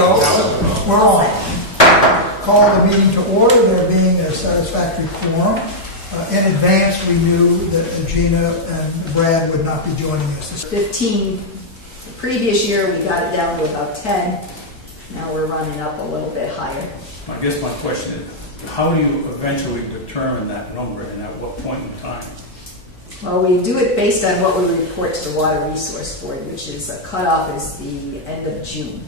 go. We're on. Call the meeting to order. There being a satisfactory quorum. In advance, we knew that Gina and Brad would not be joining us. 15. The previous year, we got it down to about 10. Now we're running up a little bit higher. I guess my question is, how do you eventually determine that number and at what point in time? Well, we do it based on what we report to the Water Resource Board, which is a cutoff is the end of June.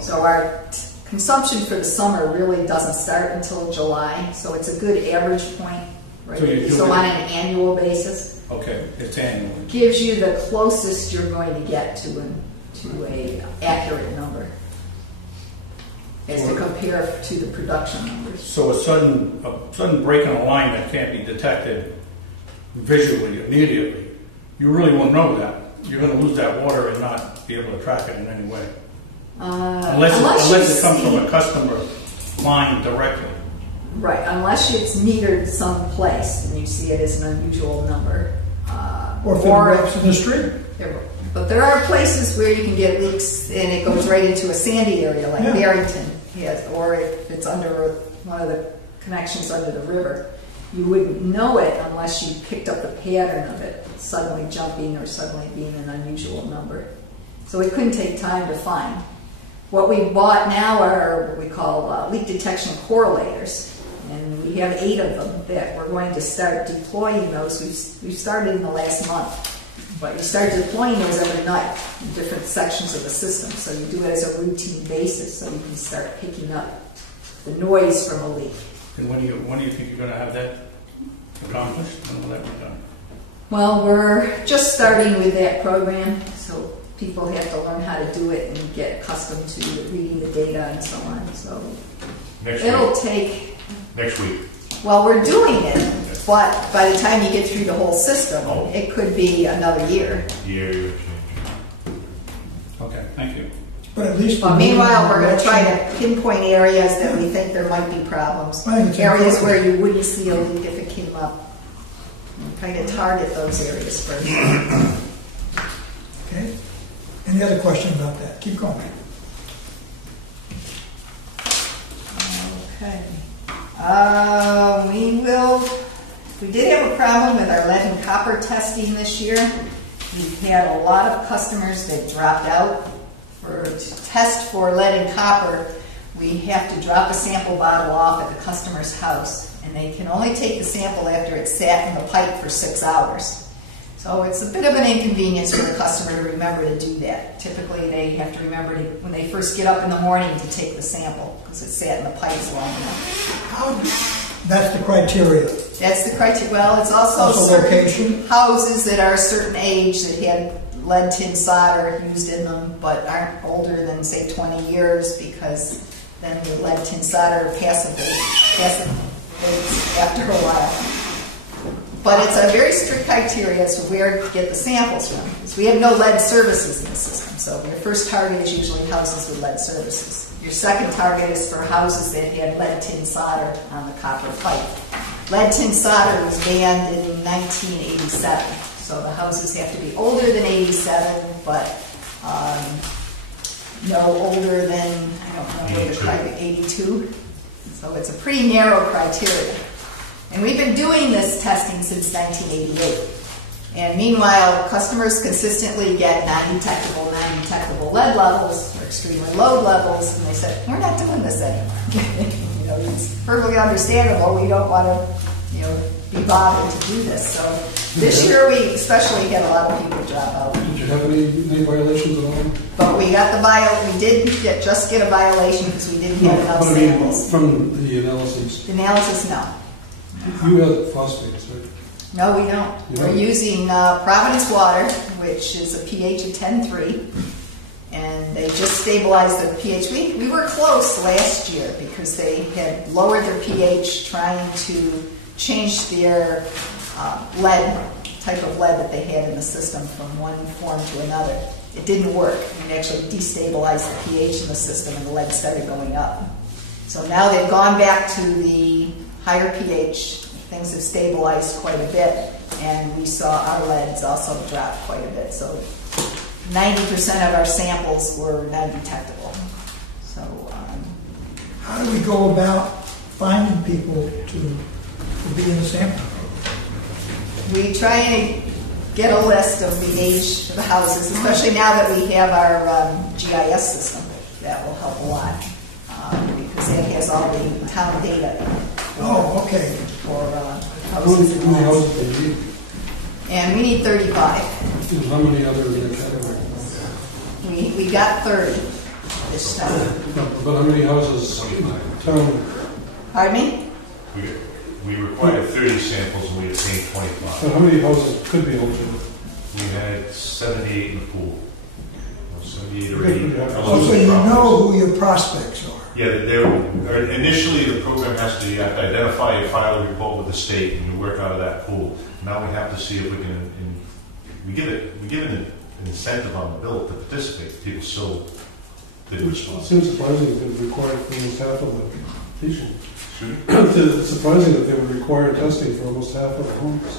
So our consumption for the summer really doesn't start until July, so it's a good average point, right? So on an annual basis. Okay, it's annual. Gives you the closest you're going to get to a accurate number, as to compare to the production numbers. So a sudden break in a line that can't be detected visually immediately, you really won't know that. You're going to lose that water and not be able to track it in any way. Unless it comes from a customer line directly. Right, unless it's metered someplace and you see it as an unusual number. Or if it erupts in the street. But there are places where you can get leaks and it goes right into a sandy area like Barrington. Yes, or if it's under one of the connections under the river. You wouldn't know it unless you picked up the pattern of it suddenly jumping or suddenly being an unusual number. So it couldn't take time to find. What we bought now are what we call leak detection correlators, and we have 8 of them that we're going to start deploying those. We've started in the last month, but you start deploying those every night in different sections of the system. So you do it as a routine basis, so you can start picking up the noise from a leak. And when do you think you're going to have that accomplished? When will that be done? Well, we're just starting with that program, so people have to learn how to do it and get accustomed to reading the data and so on. So it'll take... Next week. Well, we're doing it, but by the time you get through the whole system, it could be another year. Year change. Okay, thank you. But at least. But meanwhile, we're going to try to pinpoint areas that we think there might be problems. Areas where you wouldn't see a leak if it came up. And kind of target those areas first. Okay. Any other questions about that? Keep going. Okay. We did have a problem with our lead and copper testing this year. We've had a lot of customers that dropped out. To test for lead and copper, we have to drop a sample bottle off at the customer's house, and they can only take the sample after it's sat in the pipe for 6 hours. So it's a bit of an inconvenience for the customer to remember to do that. Typically, they have to remember when they first get up in the morning to take the sample because it sat in the pipes long enough. That's the criteria. That's the criteria. Well, it's also certain location. Houses that are a certain age that had lead tin solder used in them, but aren't older than say 20 years, because then the lead tin solder passivates after a while. But it's a very strict criteria as to where to get the samples from, because we have no lead services in the system. So your first target is usually houses with lead services. Your second target is for houses that had lead tin solder on the copper pipe. Lead tin solder was banned in 1987. So the houses have to be older than 87, but no older than, I don't know what the criteria, 82. So it's a pretty narrow criteria. And we've been doing this testing since 1988. And meanwhile, customers consistently get non-detectable lead levels or extremely low levels, and they said, we're not doing this anymore. It's perfectly understandable. We don't want to, be bothered to do this. So this year we especially had a lot of people drop out. Did you have any violations at all? But we got the we did just get a violation because we didn't have enough samples. From the analysis? The analysis, no. You have phosphates, right? No, we don't. We're using Providence water, which is a pH of 10.3. And they just stabilized the pH. We were close last year because they had lowered their pH trying to change their type of lead that they had in the system from one form to another. It didn't work. It actually destabilized the pH in the system and the lead started going up. So now they've gone back to the higher pH. Things have stabilized quite a bit, and we saw our leads also drop quite a bit. So 90% of our samples were non-detectable. So do we go about finding people to be in the sampling program? We try and get a list of the age of the houses, especially now that we have our GIS system. That will help a lot because it has all the town data. Oh, okay. For How many houses and lots. houses do you need? And we need 35. And how many other in the category? We got 30 this time. But how many houses town? Pardon me? We required 30 samples and we obtained 25. But how many houses could be eligible? We had 78 in the pool. 78 or 80. Oh, so you know who your prospects are. Yeah, initially the program has to identify a file report with the state and you work out of that pool. Now we have to see if we can, we give an incentive on the bill to participate. People still didn't It respond. seems surprising that they required for almost half of the completion. Should It's surprising that they would require testing for almost half of the homes.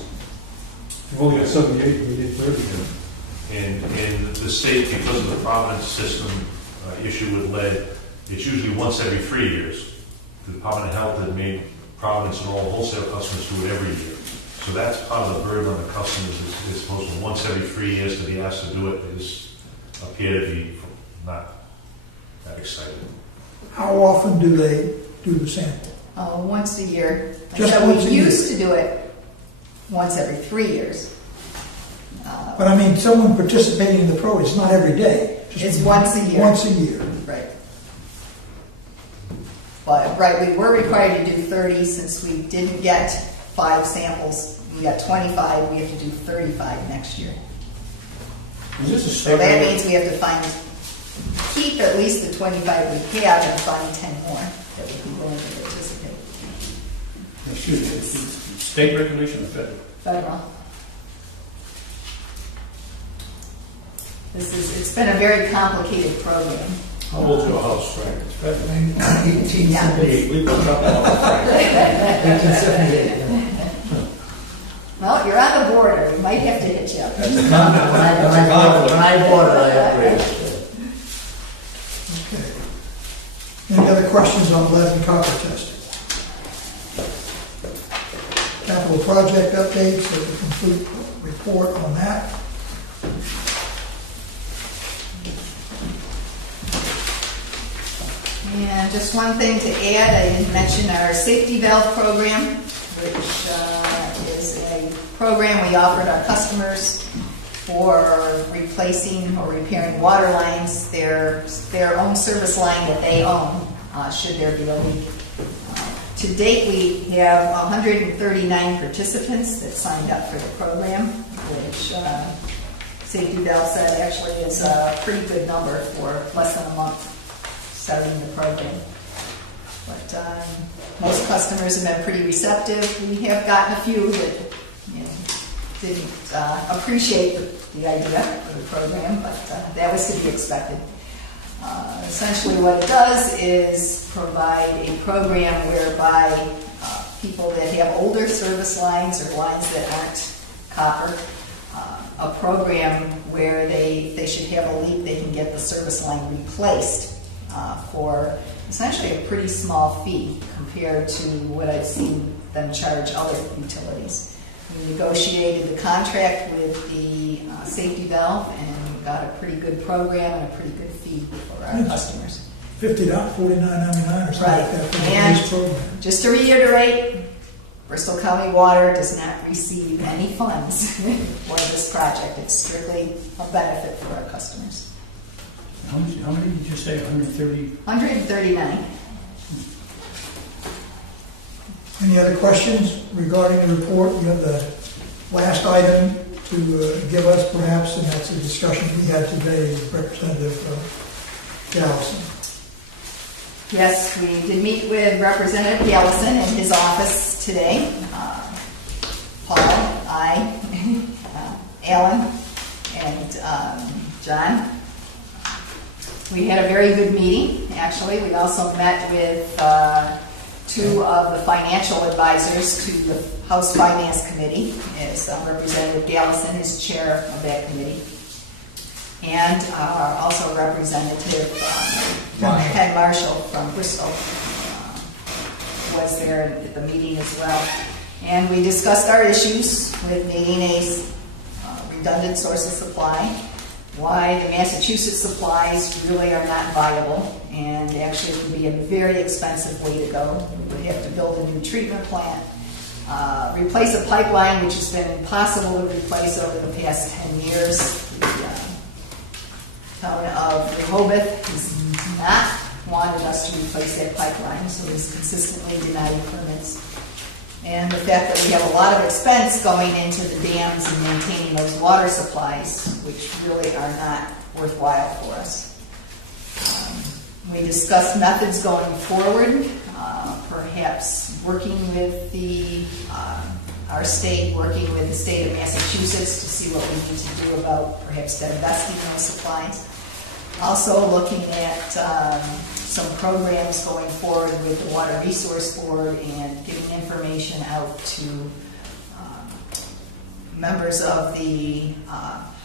You've only got 78, and we need 30. in the state, because of the Providence system issue with lead, it's usually once every 3 years. The Department of Health had made Providence and all wholesale customers do it every year. So that's part of the burden on the customers is supposed to once every 3 years to be asked to do it is appear to be not that exciting. How often do they do the sample? Once a year. Just So once we a year. used to do it once every 3 years. But I mean, someone participating in the program, it's not every day. It's once a year. Once a year. Right. But, right, we were required to do 30 since we didn't get 5 samples. We got 25, we have to do 35 next year. Is this a So state that road? means we have to keep at least the 25 we have and find 10 more that would be willing to participate. Excuse me, is it state regulation or federal? Federal. It's been a very complicated program. How old's your house, Frank? It's federal. 1878. We looked up all the Frank. 1878. Well, you're on the border, we might have to hit you up. That's a conflict. When I bought it, I upgraded. Okay. Any other questions on lead and copper testing? Capital project updates, so the complete report on that. And just one thing to add, I didn't mention our safety valve program, which is a program we offered our customers for replacing or repairing water lines, their own service line that they own, should there be a leak. To date, we have 139 participants that signed up for the program, which Safety Valve said actually is a pretty good number for less than a month starting the program. But most customers have been pretty receptive. We have gotten a few that didn't appreciate the idea of the program, but that was to be expected. Essentially what it does is provide a program whereby people that have older service lines or lines that aren't copper, a program where they should have a leak, they can get the service line replaced for essentially a pretty small fee compared to what I've seen them charge other utilities. We negotiated the contract with the safety valve and got a pretty good program and a pretty good fee for our customers. $50, $49.99 or something like that for the And base program. just to reiterate, Bristol County Water does not receive any funds for this project. It's strictly a benefit for our customers. How many did you say, 130? 139. Any other questions regarding the report? You have the last item to give us perhaps, and that's a discussion we had today with Representative Gallison. Yes, we did meet with Representative Gallison in his office today. Paul, I, Alan, and John. We had a very good meeting, actually. We also met with two of the financial advisors to the House Finance Committee, as Representative Gallison is chair of that committee, and also Representative Ken Marshall from Bristol was there at the meeting as well. And we discussed our issues with needing a redundant source of supply, why the Massachusetts supplies really are not viable, and actually it would be a very expensive way to go. We would have to build a new treatment plant, replace a pipeline which has been impossible to replace over the past 10 years. The town of Rehoboth has not wanted us to replace that pipeline, so it's consistently denied permits. And the fact that we have a lot of expense going into the dams and maintaining those water supplies, which really are not worthwhile for us. We discussed methods going forward, perhaps working with our state, working with the state of Massachusetts to see what we need to do about perhaps divesting those supplies. Also looking at some programs going forward with the Water Resource Board and giving information out to members of the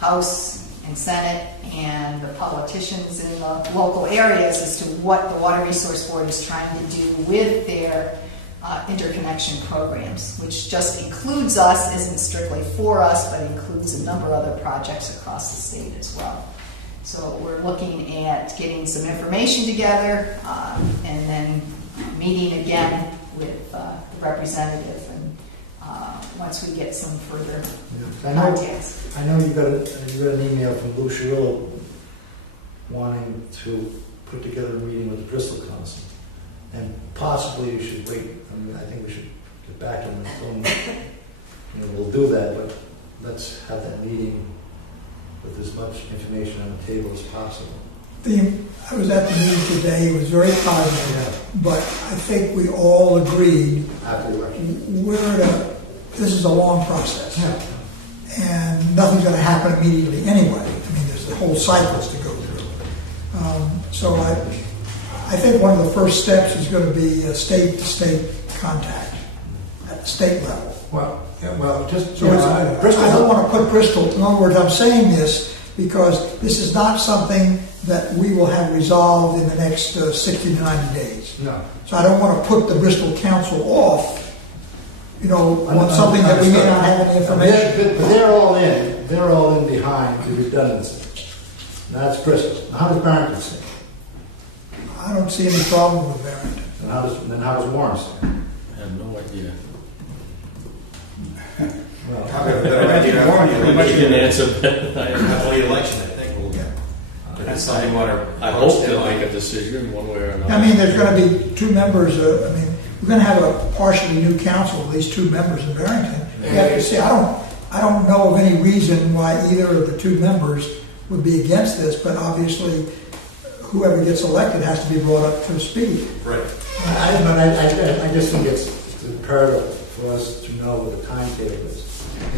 House and Senate and the politicians in the local areas as to what the Water Resource Board is trying to do with their interconnection programs, which just includes us, isn't strictly for us, but includes a number of other projects across the state as well. So we're looking at getting some information together and then meeting again with the representative and once we get some further contacts. I know you got an email from Lou Cirillo wanting to put together a meeting with the Bristol Council, and possibly you should wait. I mean, I think we should get back to them and tell them, we'll do that, but let's have that meeting with as much information on the table as possible. I was at the meeting today. It was very positive, but I think we all agreed After the election. This is a long process, and nothing's going to happen immediately anyway. I mean, there's the whole cycles to go through. So I think one of the first steps is going to be a state-to-state contact at the state level. Bristol. I don't want to put Bristol. In other words, I'm saying this because this is not something that we will have resolved in the next 60 to 90 days. No. So I don't want to put the Bristol Council off, on something that we may not have any information. But they're all in. They're all in behind the redundancy. That's Bristol. Now, how does Barrington say? I don't see any problem with Barrington. And how does Warren say? I have no idea. Well, I can answer that. After the election, I think we'll get something water. I hope they'll make a decision one way or another. I mean, there's going to be two members. We're going to have a partially new council, at least two members in Barrington. You have to see. I don't know of any reason why either of the two members would be against this, but obviously, whoever gets elected has to be brought up to speed. Right. I just think it's imperative for us to know what the timetable is.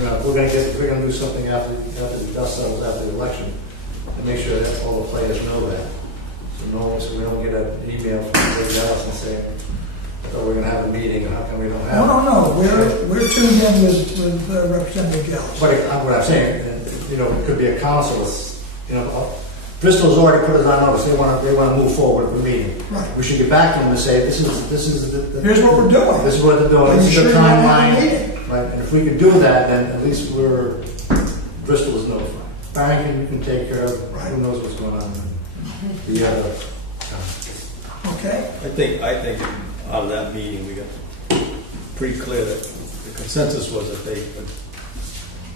If we're going to do something after the dust settles after the election, and make sure that all the players know that. So we don't get an email from everybody else and say, "Oh, we're going to have a meeting, and how come we don't have?" No. We're tuned in with Representative Gillis. But what I'm saying, it could be a council. Bristol's already put us on notice. They want to move forward with the meeting. Right. We should get back to them and say, "This is Here's what we're doing. This is what they're doing. Are This you is the sure you want to timeline." have a meeting? Right. And if we could do that, then at least Bristol is notified. Barrington, you can take care of. Right. Who knows what's going on? The other. Okay. I think out of that meeting we got pretty clear that the consensus was that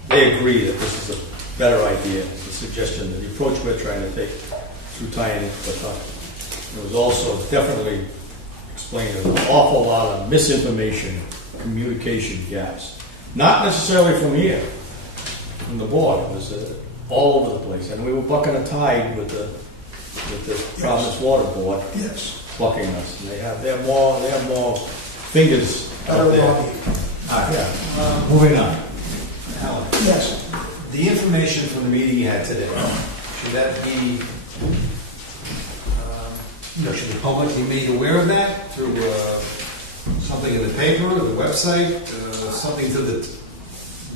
they agree that this is a better idea, the suggestion, the approach we're trying to take through tying it. But it was also definitely explained there's an awful lot of misinformation, communication gaps. Not necessarily from here, from the board. It was all over the place, and we were bucking a tide with the Providence Water Board. Yes. Bucking us. And they have more fingers out there. Moving on. Alan, Yes. the information from the meeting you had today, should that be, should the public be made aware of that through something in the paper, or the website, something to the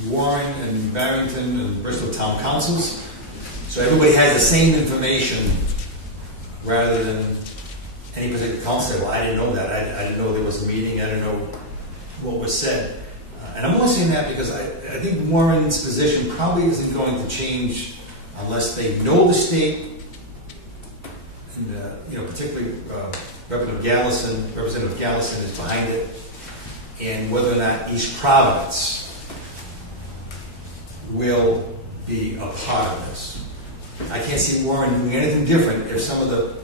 Warren and Barrington and Bristol Town Councils, so everybody has the same information rather than any particular council said, well, I didn't know that. I didn't know there was a meeting. I didn't know what was said. And I'm only saying that because I think Warren's position probably isn't going to change unless they know the state, and particularly Representative Gallison is behind it, and whether or not East Providence will be a part of this. I can't see Warren doing anything different if some of the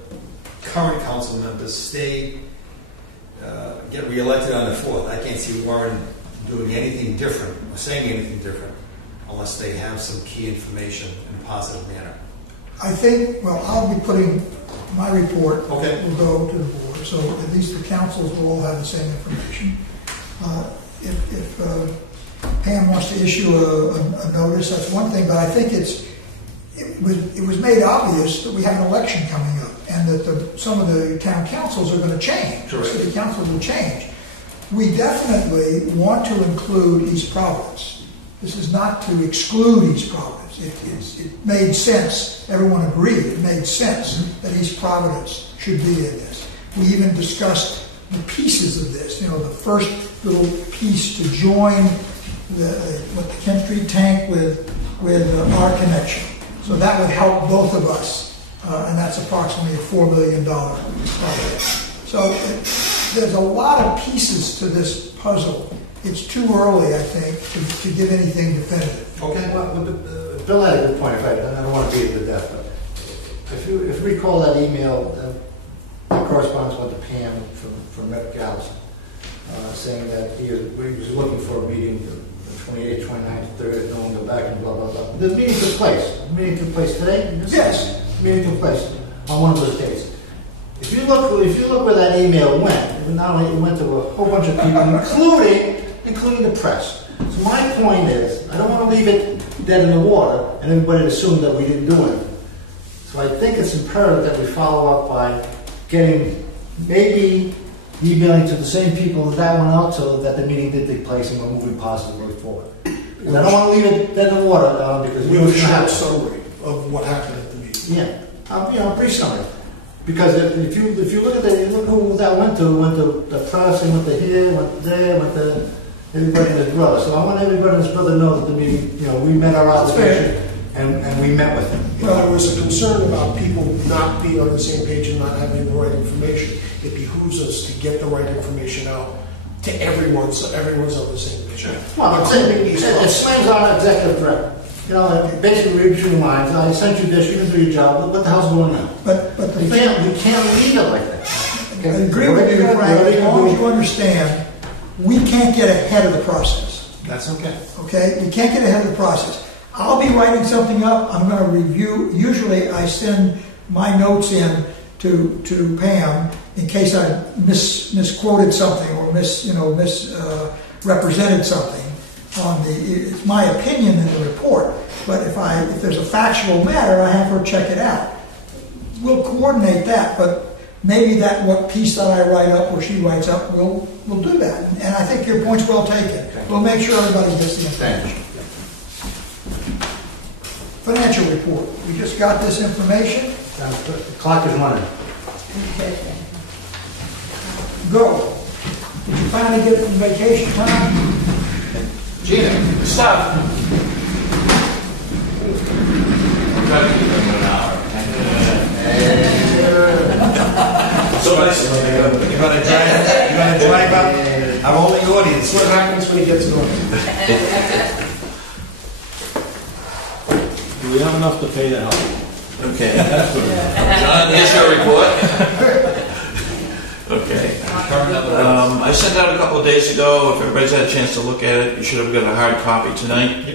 current council members stay, get reelected on the 4th. I can't see Warren doing anything different or saying anything different unless they have some key information in a positive manner. I think, well, I'll be putting my report, Okay. will go to the board, so at least the councils will all have the same information. If Pam wants to issue a notice, that's one thing, but I think it was made obvious that we have an election coming up and that some of the town councils are going to change. Correct. The city council will change. We definitely want to include East Providence. This is not to exclude East Providence. It made sense. Everyone agreed it made sense that East Providence should be in this. We even discussed the pieces of this. The first little piece to join the Kent Street tank with our connection. So that would help both of us, and that's approximately a $4 million project. So there's a lot of pieces to this puzzle. It's too early, I think, to give anything definitive. Okay. Well, Bill had a good point. I don't want to beat it to death, but if you recall that email that corresponds with the Pam from Rep. Gallison, saying that he was looking for a meeting the 28th, 29th, 30th, no one go back and blah, blah, blah. The meeting took place. The meeting took place today? Yes. The meeting took place on one of those days. If you look where that email went, not only it went to a whole bunch of people, including the press. So my point is, I don't want to leave it dead in the water and everybody assume that we didn't do anything. So I think it's imperative that we follow up by maybe emailing to the same people that went out so that the meeting did take place and we're moving positively forward. And I don't want to leave it dead in the water because we have a short summary of what happened at the meeting. Yeah, brief summary. Because if you look at who that went to the press, and went to here, went there, went to everybody and his brother. So I want everybody and his brother to know that the meeting, we met our obligation and we met with him. Well, there was a concern about people not being on the same page and not having the right information. It behooves us to get the right information out to everyone so everyone's on the same page. Well, it slams on executive director. Basically read between the lines. I sent you this, you can do your job. What the hell's going on? But we can't leave it like that. I agree with you, Frank. As long as you understand, we can't get ahead of the process. That's okay. Okay? We can't get ahead of the process. I'll be writing something up. I'm going to review. Usually I send my notes in to Pam in case I misquoted something or misrepresented something. It's my opinion in the report, but if there's a factual matter, I have her check it out. We'll coordinate that, but maybe what piece that I write up or she writes up, we'll do that. And I think your point's well taken. We'll make sure everybody gets the information. Financial report. We just got this information. The clock is running. Go. Did you finally get from vacation time? Gina, stop. I'm trying to keep them in an hour. You're going to drive up our only audience. What happens when he gets going? Do we have enough to pay the help? Okay. John, here's your report. Okay. I sent out a couple of days ago. If everybody's had a chance to look at it, you should have got a hard copy tonight.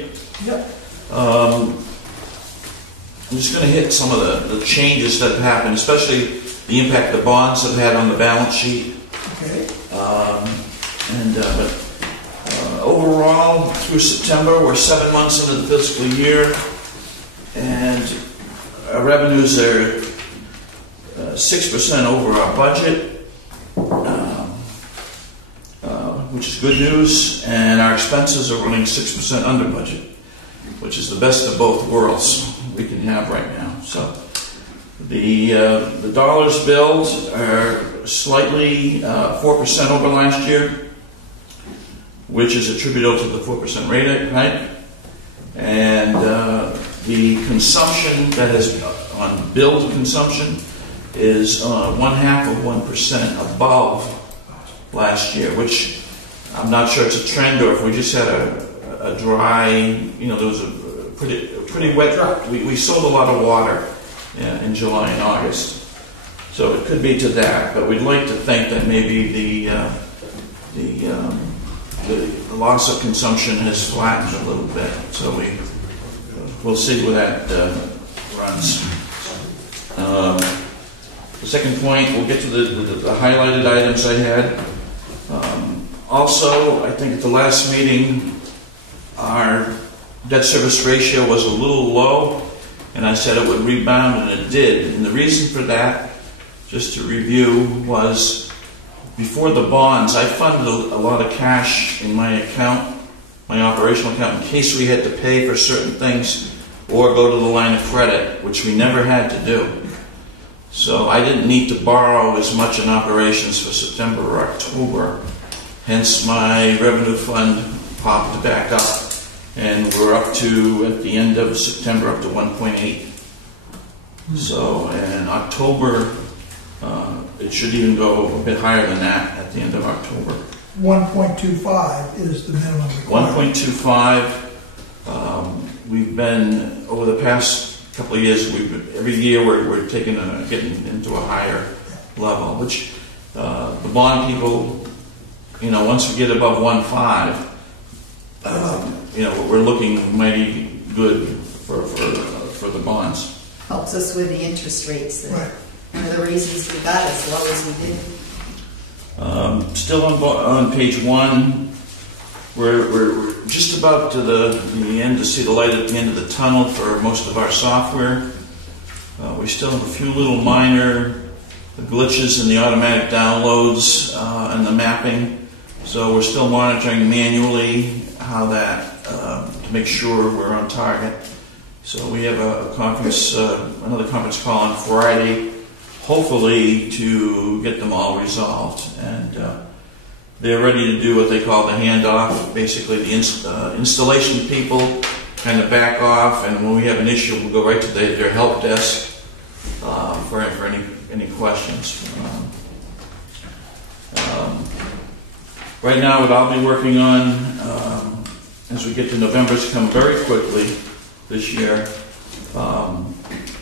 Yep. I'm just going to hit some of the changes that have happened, especially the impact the bonds have had on the balance sheet. Okay. Overall, through September, we're 7 months into the fiscal year, and our revenues are 6% over our budget, which is good news, and our expenses are running 6% under budget, which is the best of both worlds we can have right now. So The dollars billed are slightly 4% over last year, which is attributable to the 4% rate hike. And the consumption that is on billed consumption is 0.5% above last year, which I'm not sure it's a trend or if we just had a dry, there was a pretty wet. We sold a lot of water in July and August, so it could be to that. But we'd like to think that maybe the loss of consumption has flattened a little bit. So we'll see where that runs. The second point, we'll get to the highlighted items I had. Also, I think at the last meeting, our debt service ratio was a little low, and I said it would rebound, and it did. And the reason for that, just to review, was before the bonds, I funded a lot of cash in my account, my operational account, in case we had to pay for certain things or go to the line of credit, which we never had to do. So I didn't need to borrow as much in operations for September or October. Hence my revenue fund popped back up, and we're up to, at the end of September, up to 1.8. So in October, it should even go a bit higher than that at the end of October. 1.25 is the minimum requirement. 1.25. We've been, over the past couple of years, every year we're getting into a higher level, which the bond people, once we get above 1.5, we're looking mighty good for the bonds. Helps us with the interest rates. Right. One of the reasons we got as low as we did. Still on page 1, we're just about to the end to see the light at the end of the tunnel for most of our software. We still have a few little minor glitches in the automatic downloads and the mapping. So we're still monitoring manually how that, to make sure we're on target. So we have a conference, another conference call on Friday, hopefully to get them all resolved. And they're ready to do what they call the handoff. Basically, the installation people kind of back off, and when we have an issue, we'll go right to their help desk for any questions. Right now, what I'll be working on as we get to November is come very quickly this year.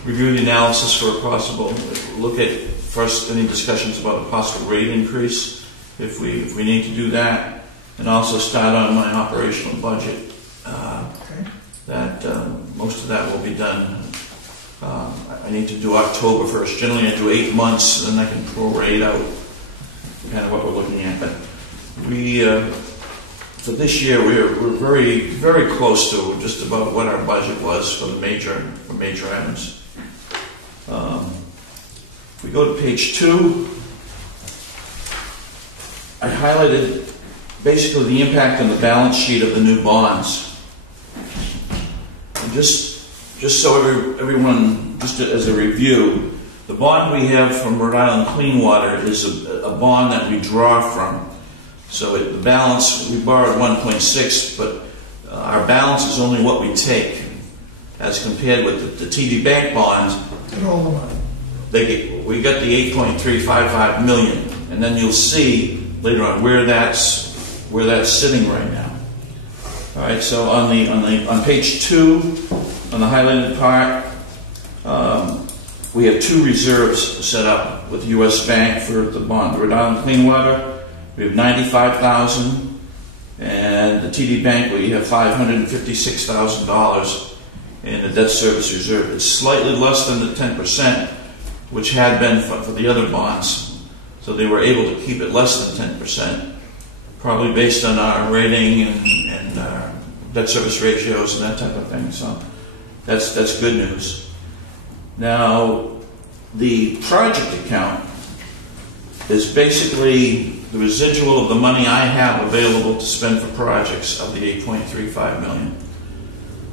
Review the analysis for a possible, look at first any discussions about a possible rate increase if we need to do that, and also start on my operational budget. That most of that will be done. I need to do October 1st. Generally, I do 8 months, and then I can prorate out kind of what we're looking at. But for this year, we're very, very close to just about what our budget was for the major items. If we go to page 2, I highlighted basically the impact on the balance sheet of the new bonds. And just so everyone, just as a review, the bond we have from Rhode Island Clean Water is a bond that we draw from. So the balance, we borrowed 1.6, but our balance is only what we take, as compared with the TD Bank bond. Get all the money. We got the 8.355 million, and then you'll see later on where that's sitting right now. All right. So on page 2, on the highlighted part, we have 2 reserves set up with U.S. Bank for the bond. Rhode Island Clean Water, we have $95,000, and the TD Bank, we have $556,000 in the debt service reserve. It's slightly less than the 10%, which had been for the other bonds. So they were able to keep it less than 10%, probably based on our rating and our debt service ratios and that type of thing. So that's good news. Now, the project account is basically the residual of the money I have available to spend for projects of the 8.35 million.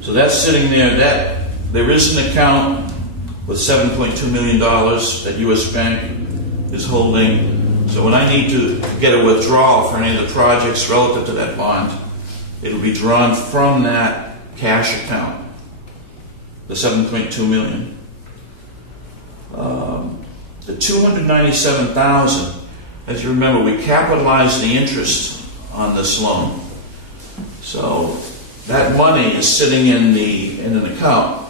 So that's sitting there. There is an account with $7.2 million that U.S. Bank is holding. So when I need to get a withdrawal for any of the projects relative to that bond, it'll be drawn from that cash account, the $7.2 million. The $297,000, as you remember, we capitalized the interest on this loan. So that money is sitting in an account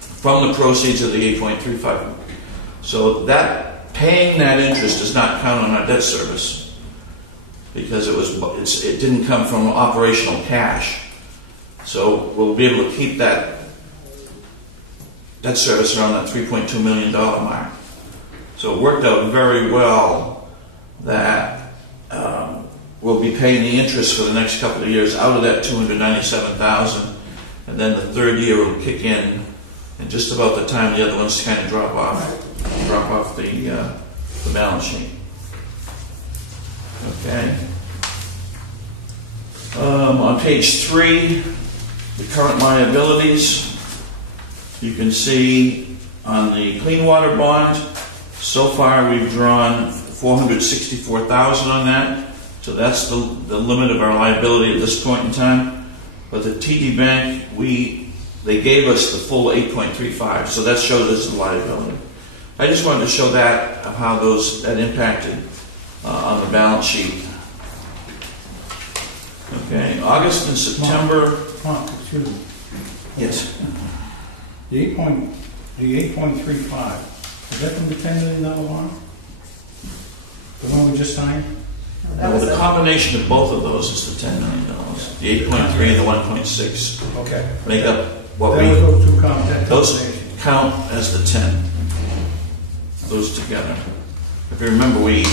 from the proceeds of the 8.35. So that paying that interest does not count on our debt service because it didn't come from operational cash. So we'll be able to keep that debt service around that $3.2 million mark. So it worked out very well that we'll be paying the interest for the next couple of years out of that $297,000, and then the third year will kick in, and just about the time the other ones kind of drop off the balance sheet. Okay. On page 3, the current liabilities. You can see on the clean water bond, so far we've drawn $464,000 on that. So that's the limit of our liability at this point in time. But the TD Bank, they gave us the full 8.35, so that shows us the liability. I just wanted to show that of how that impacted on the balance sheet. Okay, August and September. Excuse me. Yes. The 8.35, is that from the $10 million bond? The one we just signed? That was The combination of both of those is the $10 million. The 8.3 and the 1.6 Okay. make up what Those two count, that those combination. count as the 10. Those together. If you remember, we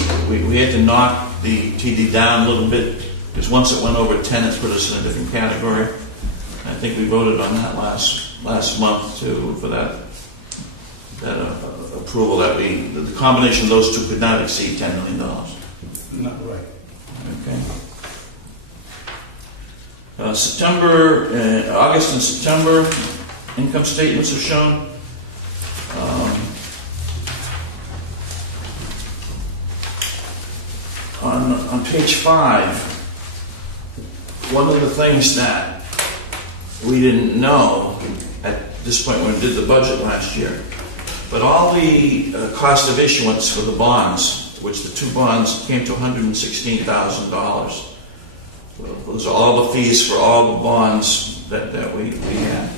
had to knock the TD down a little bit because once it went over 10, it's put us in a different category. I think we voted on that last month too for that approval that the combination of those two could not exceed $10 million. Not right. Okay. August and September income statements are shown. On page 5, one of the things that we didn't know at this point when we did the budget last year, but all the cost of issuance for the bonds, which the two bonds came to $116,000. Those are all the fees for all the bonds that we had.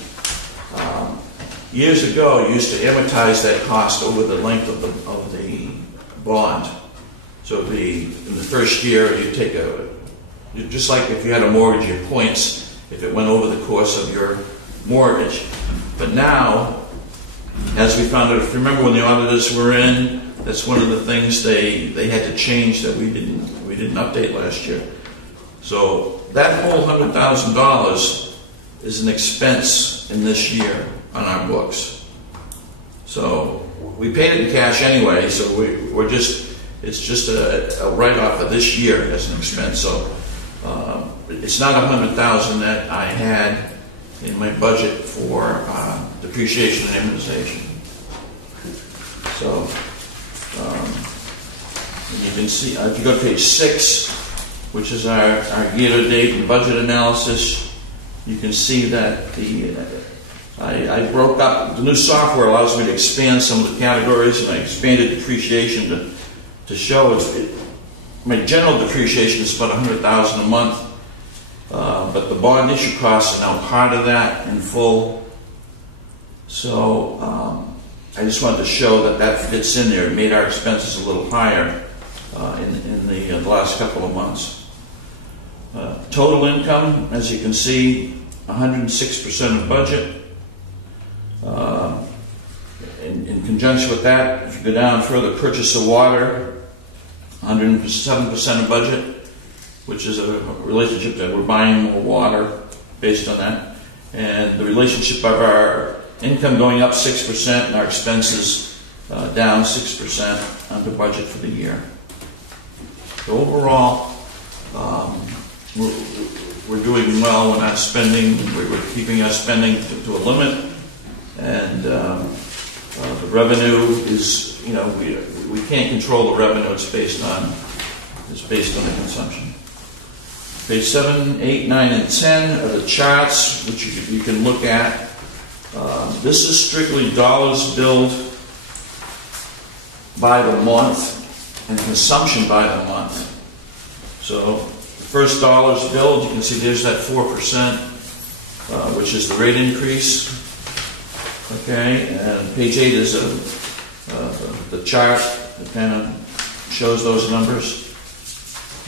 Years ago, you used to amortize that cost over the length of the bond. So in the first year, you take just like if you had a mortgage, your points, if it went over the course of your mortgage. But now, as we found out, if you remember when the auditors were in, that's one of the things they had to change that we didn't update last year. So that whole $100,000 is an expense in this year on our books. So we paid it in cash anyway. So it's just a write-off of this year as an expense. So it's not $100,000 that I had in my budget for depreciation and amortization. So. And you can see, if you go to page 6, which is our year-to-date and budget analysis, you can see that I broke up, the new software allows me to expand some of the categories, and I expanded depreciation to show my general depreciation is about $100,000 a month, but the bond issue costs are now part of that in full. So I just wanted to show that fits in there. It made our expenses a little higher in the last couple of months. Total income, as you can see, 106% of budget. In conjunction with that, if you go down further, purchase of water, 107% of budget, which is a relationship that we're buying more water based on that. And the relationship of our income going up 6% and our expenses down 6% under budget for the year. So overall, we're doing well. We're not spending. We're keeping our spending to a limit, and The revenue is, we can't control the revenue. It's based on the consumption. Page 7, 8, 9, and 10 are the charts which you can look at. This is strictly dollars billed by the month and consumption by the month. So the first dollars billed, you can see there's that 4%, which is the rate increase. Okay, and page 8 is the chart that kind of shows those numbers.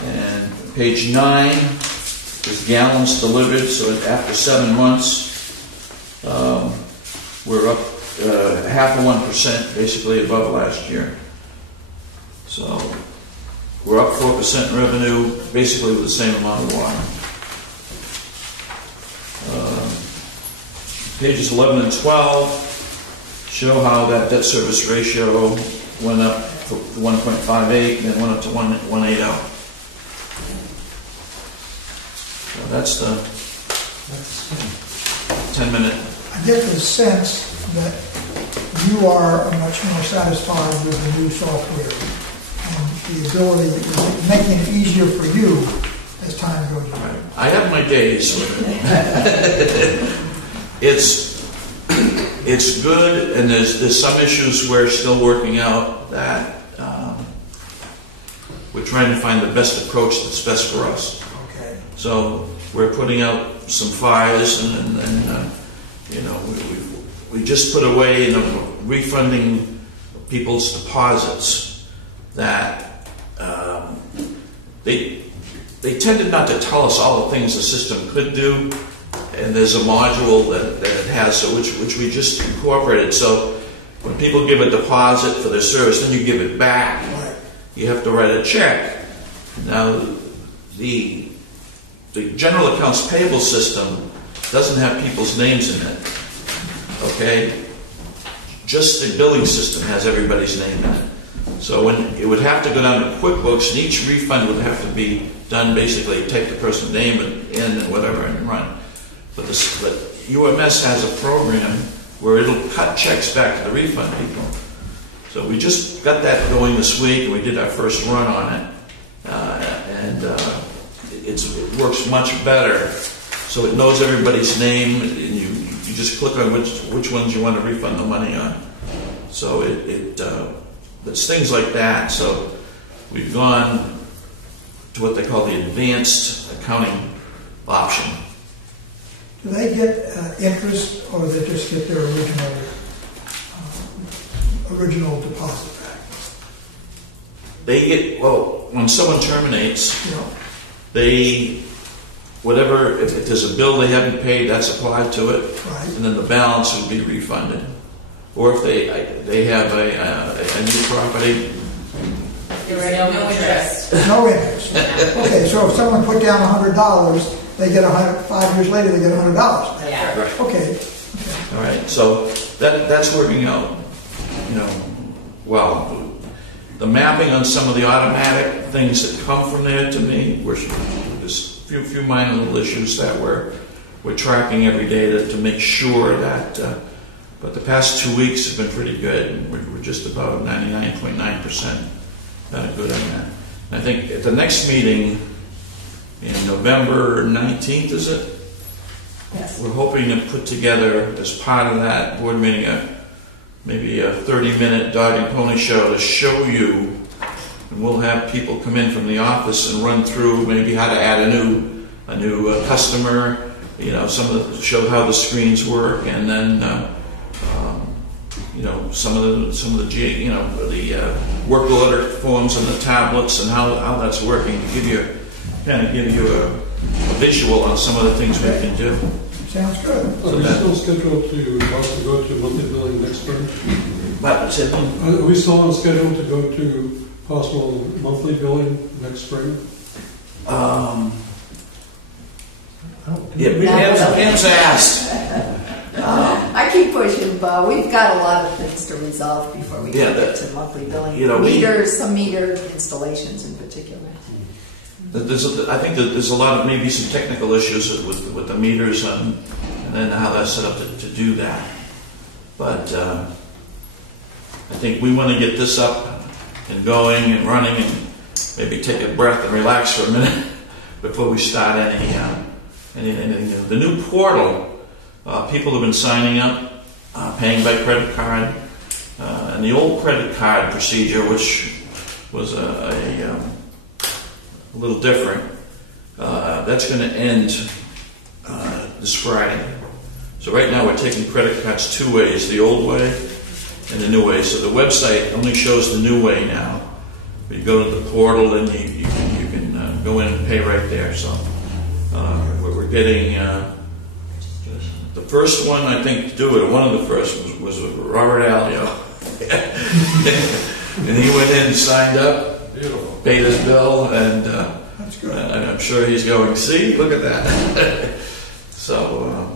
And page 9 is gallons delivered, so after 7 months, we're up 0.5% basically above last year. So we're up 4% in revenue, basically with the same amount of water. Pages 11 and 12 show how that debt service ratio went up to 1.58 and then went up to 1.80. So that's the 10-minute. I get the sense that you are much more satisfied with the new software and the ability of making it easier for you as time goes on. Right. I have my days with it. It's good, and there's some issues we're still working out that we're trying to find the best approach that's best for us. Okay. So we're putting out some fires, and we just put away, refunding people's deposits that they tended not to tell us all the things the system could do, and there's a module that it has, so which we just incorporated. So when people give a deposit for their service, then you give it back. Right. You have to write a check. Now, the general accounts payable system doesn't have people's names in it. Okay? Just the billing system has everybody's name in it. So when it would have to go down to QuickBooks, and each refund would have to be done basically, take the person's name in and whatever and run. But UMS has a program where it'll cut checks back to the refund people. So we just got that going this week, and we did our first run on it. It works much better. So it knows everybody's name, and you just click on which ones you want to refund the money on. So it's things like that. So we've gone to what they call the advanced accounting option. Do they get interest, or do they just get their original deposit back? They get, when someone terminates, Yeah. if there's a bill they haven't paid, that's applied to it, Right. and then the balance would be refunded. Or if they have a new property, There is no interest. No interest. Okay, so if someone put down $100, they get 5 years later, they get $100 back. Yeah. right. Okay. All right, so that's working out, well. The mapping on some of the automatic things that come from there, to me, there's a few minor little issues that we're tracking every day to make sure that. But the past 2 weeks have been pretty good. We're just about 99.9% good on that. And I think at the next meeting in November 19th, is it? Yes. We're hoping to put together, as part of that board meeting, maybe a 30-minute dog and pony show to show you, and we'll have people come in from the office and run through maybe how to add a new customer, show how the screens work, and then some of the work order forms on the tablets and how that's working to give you a visual on some of the things we can do. Sounds good. Are we still scheduled to go to monthly billing next spring? Are we still on schedule to go to possible monthly billing next spring? Pam's asked. I keep pushing, but we've got a lot of things to resolve before we can get to monthly billing. Some meter installations in particular. I think that there's a lot of maybe some technical issues with the meters and then how that's set up to do that. But I think we want to get this up and going and running and maybe take a breath and relax for a minute before we start anything new. The new portal, people have been signing up, paying by credit card, and the old credit card procedure, which was a little different, that's going to end this Friday. So right now we're taking credit cards two ways, the old way and the new way. So the website only shows the new way now. But you go to the portal and you can go in and pay right there. So we're getting the first one, I think, to do it. One of the first was Robert Allio. And he went in and signed up, Beautiful. paid his bill, and That's good. I'm sure he's going, see, look at that. So,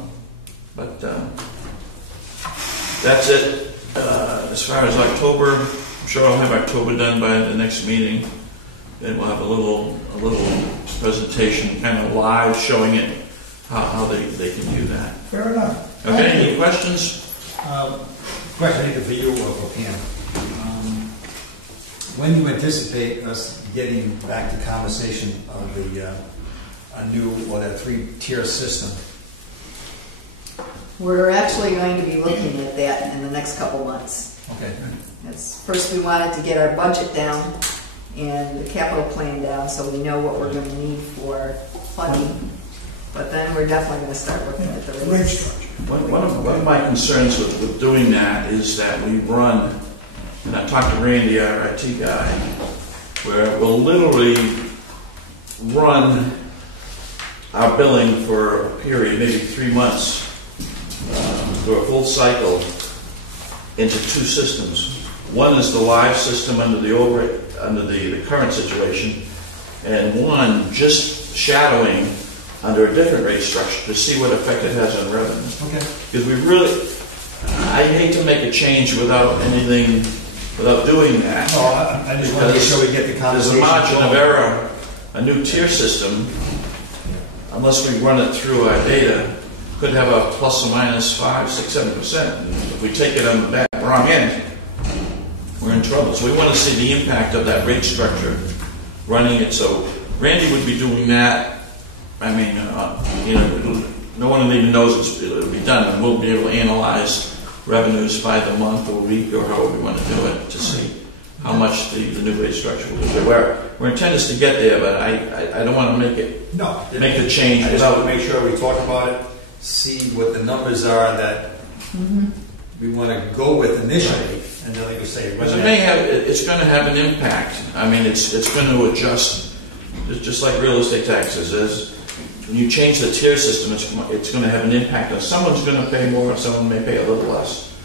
that's it. As far as October, I'm sure I'll have October done by the next meeting. Then we'll have a little presentation, kind of live, showing it how they can do that. Fair enough. Okay, Thank you. any questions? Question either for you or for Pam. When do you anticipate us getting back to conversation of a new or that 3-tier system? We're actually going to be looking at that in the next couple months. Okay. First, we wanted to get our budget down and the capital plan down so we know what we're going to need for funding. But then we're definitely going to start looking at the Rate rates. structure. One of my concerns with doing that is that we run, and I talked to Randy, our IT guy, where we'll literally run our billing for a period, maybe 3 months, through a full cycle into two systems. One is the live system under the old rate, under the current situation, and one just shadowing under a different rate structure to see what effect it has on revenue. Okay. Because we really, I hate to make a change without doing that. No, I just want to make sure we get the There's conversation. a margin of going. error. A new tier system, unless we run it through our data, could have a plus or minus 5, 6, 7%. If we take it on the wrong end, we're in trouble. So we want to see the impact of that rate structure running it. So Randy would be doing that. I mean, no one even knows it'll be done, and we'll be able to analyze revenues by the month or week or however we want to do it to see how much the new rate structure will do. We're intent is to get there, but I don't want to make the change I just want without. to make sure we talk about it, see what the numbers are that we want to go with initially, and then like you say, Because it's going to have an impact. I mean, it's going to adjust, it's just like real estate taxes. When you change the tier system, it's going to have an impact. Someone's going to pay more, and someone may pay a little less.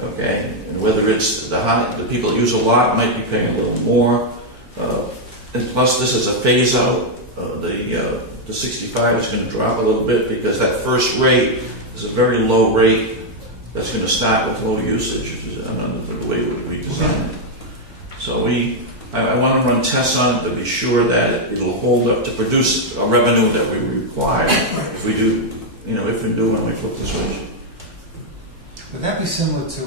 Okay, and whether it's the people that use a lot might be paying a little more. And plus, this is a phase out. The 65 is going to drop a little bit because that first rate is a very low rate. That's going to start with low usage, the way we design it. So I want to run tests on it to be sure that it'll hold up to produce a revenue that we require if we do, if we do when we flip the switch. Would that be similar to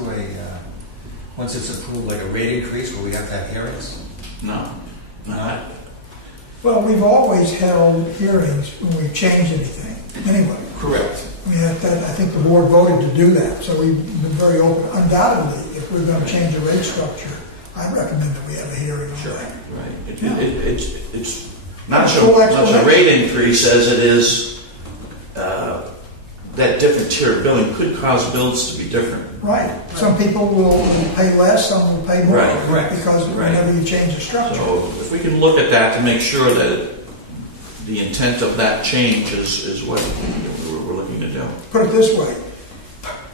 once it's approved, like a rate increase where we have to have hearings? No. Well, we've always held hearings when we've changed anything, anyway. Correct. I mean, I think the board voted to do that, so we've been very open. Undoubtedly, if we're going to change the rate structure, I recommend that we have a hearing on that. Right. It's not so much a rate increase as it is that different tier billing could cause bills to be different. Right. Some people will pay less, some will pay more. Right. Because whenever you change the structure. So if we can look at that to make sure that the intent of that change is what we're looking to do. Put it this way.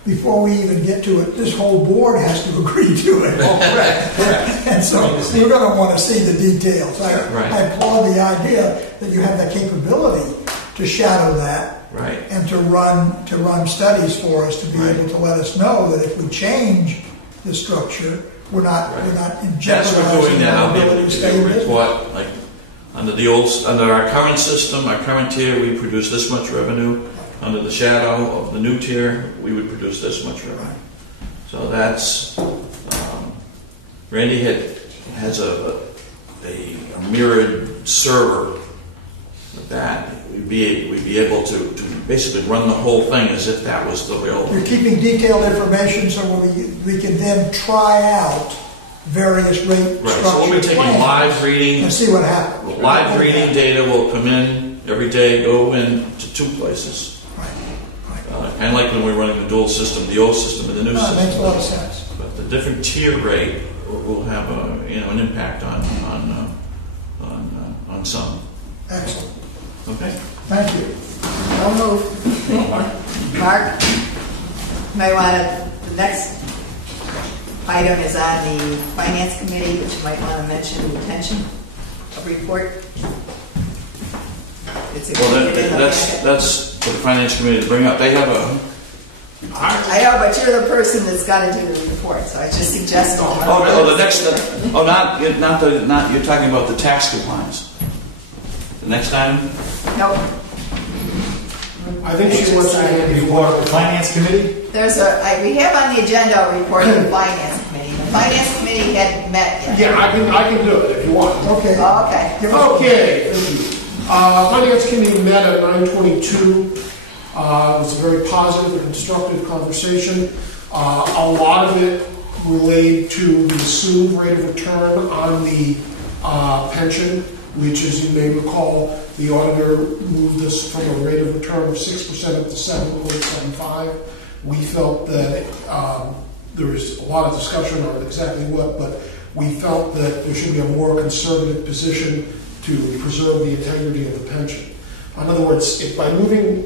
Before we even get to it, this whole board has to agree to it. Oh, correct. And so we're going to want to see the details. I applaud the idea that you have the capability to shadow that. Right. And to run studies for us to be able to let us know that if we change the structure, we're not in That's what we're jeopardizing doing now. our I'll be able ability to to give stay you a in business. report. Like under our current system, our current tier, we produce this much revenue. Under the shadow of the new tier, we would produce this much revenue. So that's Randy has a mirrored server that we'd be able to basically run the whole thing as if that was the real. You're keeping detailed information so we can then try out various rate Right, so we'll be taking live reading. And see what happens. Live reading data will come in every day, go into two places. Right. Kind of like when we're running the dual system, the old system and the new No, it system. makes a lot of sense. But the different tier rate will have an impact on some. Excellent. Okay. Thank you. Don't move. Mark, may want to, the next item is on the Finance Committee, which you might want to mention retention of report. It's included in the packet. That's for the Finance Committee to bring up. They have a... I know, but you're the person that's got to do the report, so I just suggested. Not you're talking about the tax compliance. The next item? Nope. I think she wants to have a report of the Finance Committee. We have on the agenda a report of the Finance Committee. The Finance Committee hadn't met yet. Yeah, I can do it if you want. Okay. Oh, okay. Okay, thank you. Finance Committee met at 9:22. It was a very positive and constructive conversation. A lot of it relayed to the assumed rate of return on the pension, which, as you may recall, the auditor moved us from a rate of return of 6% up to 7.75. We felt that there was a lot of discussion on exactly what, but we felt that there should be a more conservative position to preserve the integrity of the pension. In other words, if by moving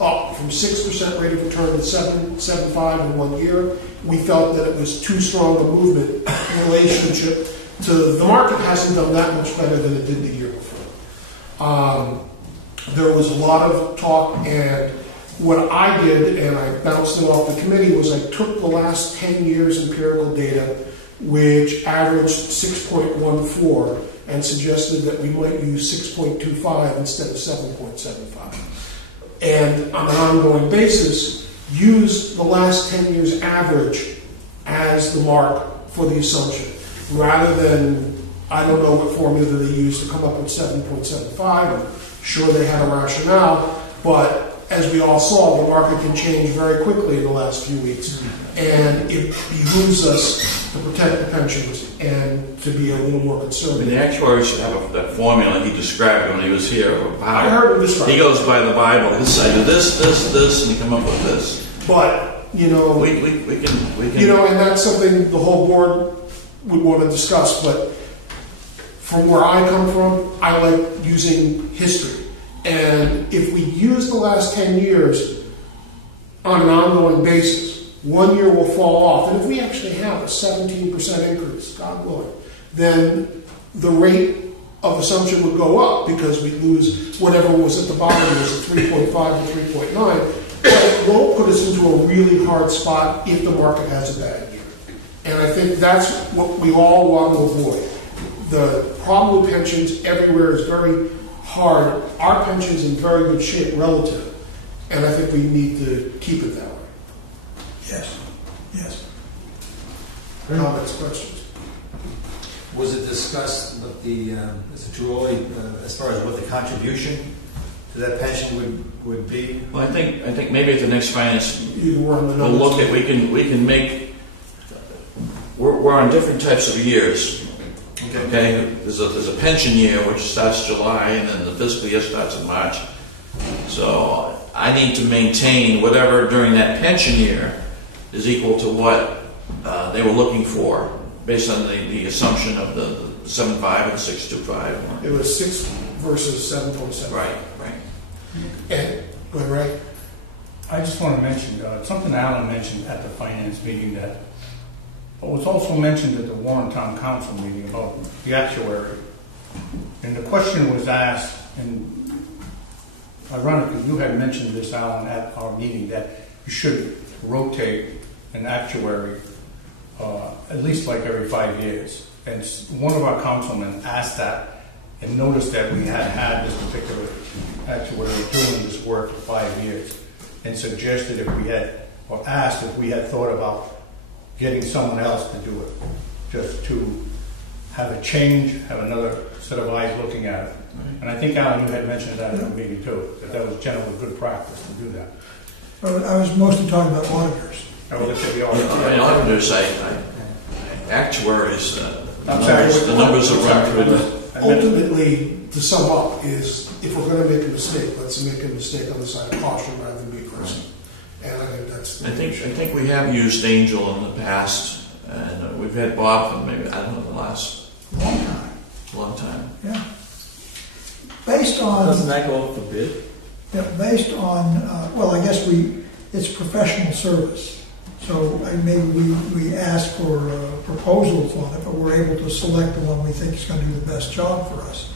up from 6% rate of return to 7.75 in 1 year, we felt that it was too strong a movement in relationship to the market hasn't done that much better than it did the year before. There was a lot of talk, and what I did, and I bounced it off the committee, was I took the last 10 years empirical data, which averaged 6.14, and suggested that we might use 6.25 instead of 7.75. And on an ongoing basis, use the last 10 years average as the mark for the assumption, rather than, I don't know what formula they used to come up with 7.75. I'm sure they had a rationale, but as we all saw, the market can change very quickly in the last few weeks. And it behooves us to protect the pensions and to be a little more conservative. The actuary should have that formula he described when he was here. I heard him describe it. He goes by the Bible. He said this, and he come up with this. But, you know, we can. You know, and that's something the whole board would want to discuss, but from where I come from, I like using history. And if we use the last 10 years on an ongoing basis, 1 year will fall off. And if we actually have a 17% increase, God willing, then the rate of assumption would go up because we lose whatever was at the bottom, was at 3.5 to 3.9. But it won't put us into a really hard spot if the market has a bad year. And I think that's what we all want to avoid. The problem with pensions everywhere is very hard. Our pension's in very good shape relative, and I think we need to keep it that way. Yes. Yes. Comments, questions? Was it discussed what the, Mr. Giroli, as far as what the contribution to that pension would be? Well, I think maybe at the next finance You can work on the we'll numbers. look at we can make. We're on different types of years. Okay, there's a pension year which starts July, and then the fiscal year starts in March. So I need to maintain whatever during that pension year is equal to what they were looking for, based on the assumption of the 7.5 and 6.25. It was 6 versus 7.7. Right. And, go ahead, Ray. I just want to mention something Alan mentioned at the finance meeting that was also mentioned at the Warren Town Council meeting about the actuary. And the question was asked, and ironically, you had mentioned this, Alan, at our meeting, that you should rotate an actuary at least like every 5 years. And one of our councilmen asked that and noticed that we had this particular actuary doing this work for 5 years, and suggested if we had, or asked if we had thought about getting someone else to do it. just to have a change, have another set of eyes looking at it. And I think, Alan, you had mentioned that in the meeting too, that was generally good practice to do that. But I was mostly talking about auditors. I would say the Auditors, actuaries, the numbers are run through. Ultimately, to sum up, is if we're going to make a mistake, let's make a mistake on the side of caution rather than be aggressive. And I think that's. I think we have used Angel in the past, and we've had Bob for maybe, I don't know, the last long time. Yeah. Based on. Doesn't that go up for bid? Yeah, based on, well, I guess it's professional service. So maybe we ask for proposals on it, but we're able to select the one we think is going to do the best job for us.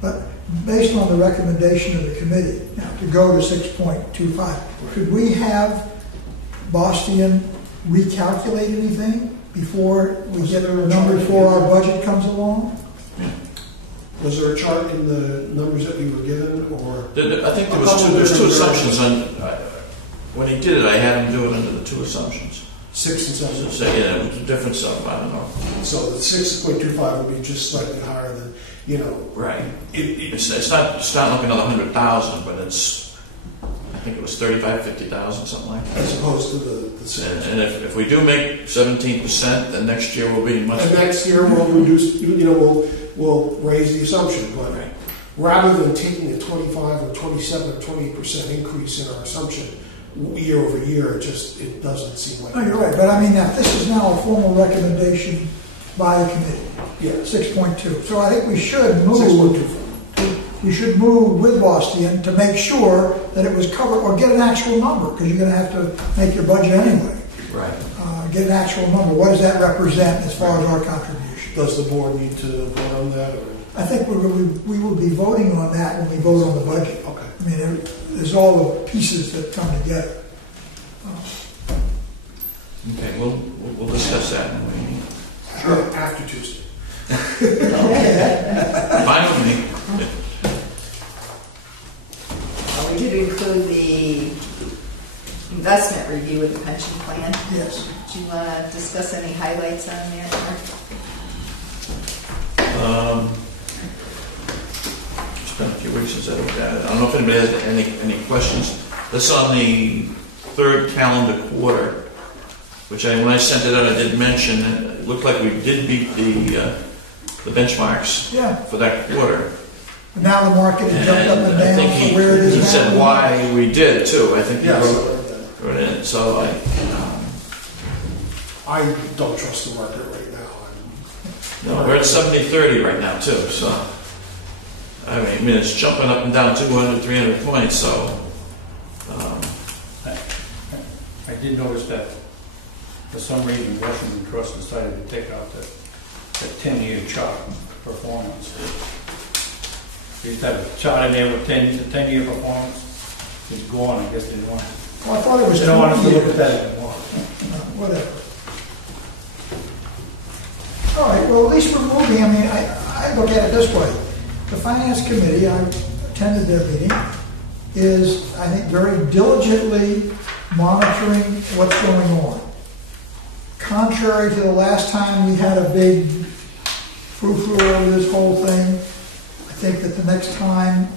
But based on the recommendation of the committee, now to go to 6.25, could we have Boston recalculate anything before we get a number before our budget comes along? Was there a chart in the numbers that we were given, or? I think there's two assumptions on. When he did it, I had him do it under the two assumptions. 6 and 7. So, yeah, it was a different sum. I don't know. So the 6.25 would be just slightly higher than, Right. It's not like another 100,000, but it's. I think it was 50,000, something like that. As opposed to the 6. And if we do make 17%, then next year will be much. And next year we'll reduce. We'll raise the assumption, but right. Rather than taking a 25 or 27 or 28% increase in our assumption year over year, it doesn't seem like. No, you're right. But I mean, now this is now a formal recommendation by the committee. Yeah, 6.2. So I think we should move. We should move with Boston to make sure that it was covered, or get an actual number, because you're going to have to make your budget anyway. Right. Get an actual number. What does that represent as far as our contribution? Does the board need to vote on that? Or? I think we will be voting on that when we vote on the budget. Okay. I mean, there's all the pieces that come together. Okay, we'll discuss that when we meet. Sure. After Tuesday. Fine with me. We did include the investment review of the pension plan. Yes. Do you want to discuss any highlights on there, Mark? It's been a few weeks since I looked at it. I don't know if anybody has any questions. This on the third calendar quarter, which when I sent it out, I did mention it looked like we did beat the benchmarks for that quarter. But now the market has jumped up and I down think to where it is he now. said why we did too. I think he Yes. wrote it in. So I don't trust the market right now. no, we're at 70-30 right now too. So I mean it's jumping up and down 200, 300 points. So I did notice that for some reason Washington Trust decided to take out the 10-year chart performance. They used to have a chart in there with 10-year performance. It's gone. I guess they don't want. Well, I thought it was. They don't want us to 20 look years. at that anymore. Whatever. All right, well, at least we're moving. I mean, I look at it this way. The Finance Committee, I attended their meeting, is, I think, very diligently monitoring what's going on. Contrary to the last time we had a big frou-frou over this whole thing, I think that the next time,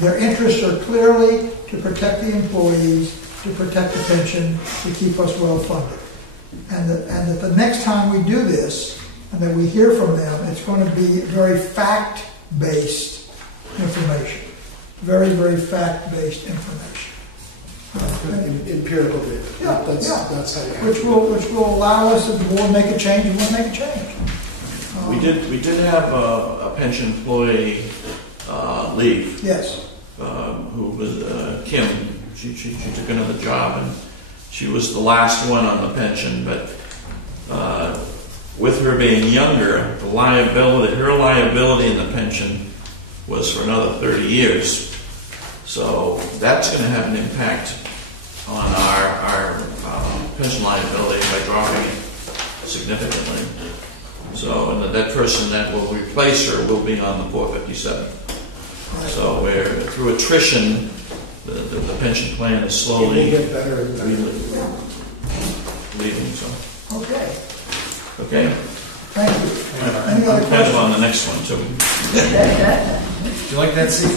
their interests are clearly to protect the employees, to protect the pension, to keep us well funded. And that the next time we do this, and that we hear from them, it's going to be very fact-based information. Very, very fact-based information. Empirical data. Yeah, That's how you have which will allow us, if the board make a change, we'll make a change. we did have a pension employee leave. Yes. Who was Kim. She took another job, and she was the last one on the pension. But with her being younger, her liability in the pension was for another 30 years. So that's going to have an impact on our pension liability by dropping it significantly. So, and that person that will replace her will be on the 457. So we're through attrition. The pension plan is slowly It will get better and better. leaving. So Okay. okay. Thank you. Any other Kind of questions? on the next one, too. Do you like that seat?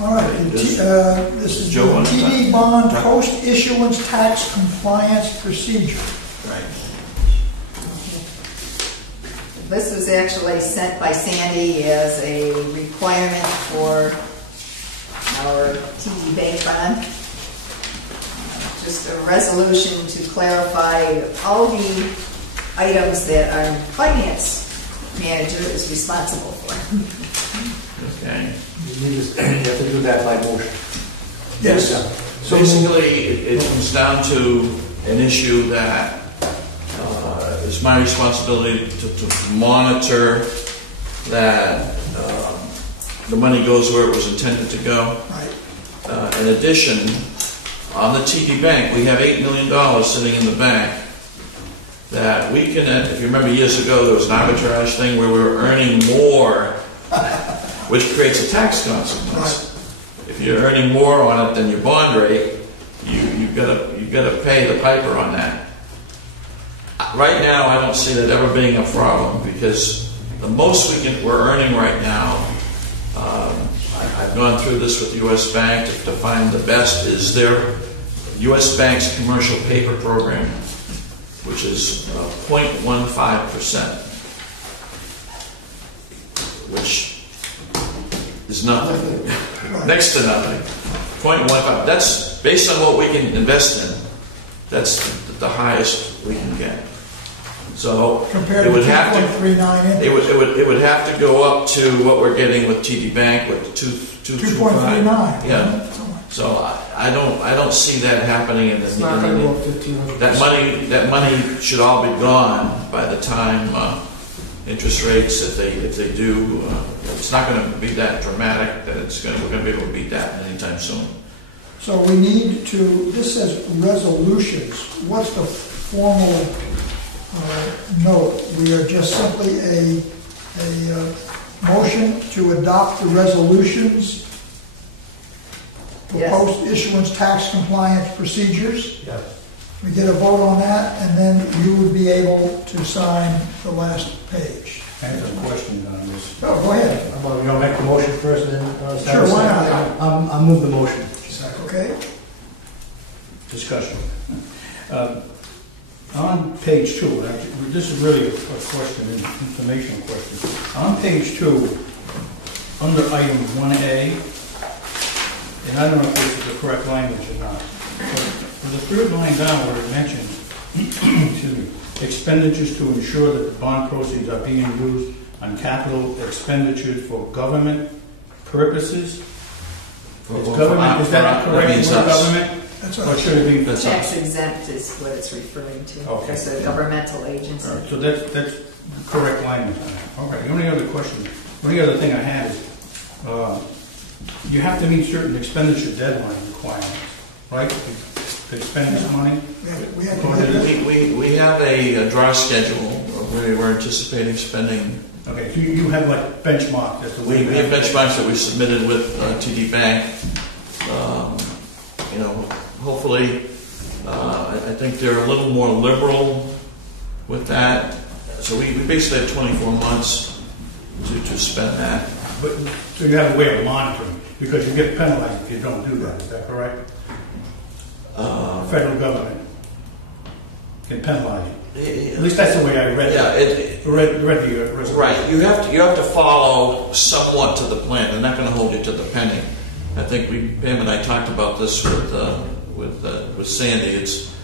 All right, this is the Joe on TD bond post-issuance tax compliance procedure. Right. This was actually sent by Sandy as a requirement for our TD Bank bond. Just a resolution to clarify all the items that our finance manager is responsible for. Okay. You have to do that by motion. Yes. So basically, it comes down to an issue that it's my responsibility to monitor that the money goes where it was intended to go. Right. In addition, on the TD Bank, we have $8 million sitting in the bank that we can, if you remember years ago, there was an arbitrage thing where we were earning more, which creates a tax consequence. If you're earning more on it than your bond rate, you gotta pay the piper on that. Right now, I don't see that ever being a problem because the most we're earning right now, I've gone through this with U.S. Bank to find the best is their U.S. Bank's commercial paper program, which is 0.15%, which is nothing, next to nothing. 0.15. That's based on what we can invest in. That's the highest we can get. So Compared it to would have to 2.39 interest. it would have to go up to what we're getting with TD Bank with 2.39. Yeah. So I don't see that happening in It's not going to go up 1,500. that money should all be gone by the time interest rates, if they do, it's not going to be that dramatic that we're going to be able to beat that anytime soon. So we need to, this says resolutions. What's the formal note? We are just simply a motion to adopt the resolutions for Yes. post-issuance tax compliance procedures. Yeah. We get a vote on that, and then you would be able to sign the last page. I have a question on this. Oh, go ahead. Well, you want to make the motion first and then... Sure, why not? I'll move the motion. Okay? Discussion. On page 2, and this is really a question, an information question. On page 2, under item 1A, and I don't know if this is the correct language or not, but for the third line down where it mentions, excuse me, expenditures to ensure that the bond proceeds are being used on capital expenditures for government purposes. Is government, is that correct word, government? That's Or all. should it be? Tax exempt is what it's referring to. Okay. It's a governmental agency. All right, so that's the correct language on that. All right, the only other thing I had is, you have to meet certain expenditure deadline requirements, right? To expend this money? We have to get this. We have a draw schedule where we're anticipating spending. Okay, so you have like benchmark, that's the way. We have benchmarks that we submitted with TD Bank. Hopefully, I think they're a little more liberal with that. So we basically have 24 months to spend that. But, so you have a way of monitoring, because you get penalized if you don't do that, is that correct? Federal government can penalize you. At least that's the way I read it. Yeah, read the resolution. right. You have to follow somewhat to the plan. They're not going to hold you to the penny. I think Pam and I talked about this with Sandy. It's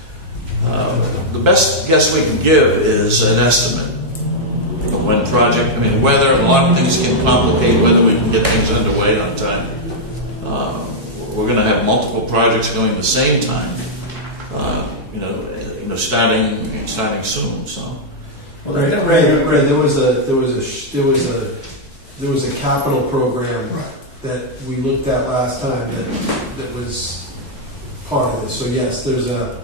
the best guess we can give is an estimate of when project. Whether a lot of things can complicate whether we can get things underway on time. We're going to have multiple projects going at the same time. Starting soon. So. Well, right. There was a capital program that we looked at last time that was part of this. So yes, there's a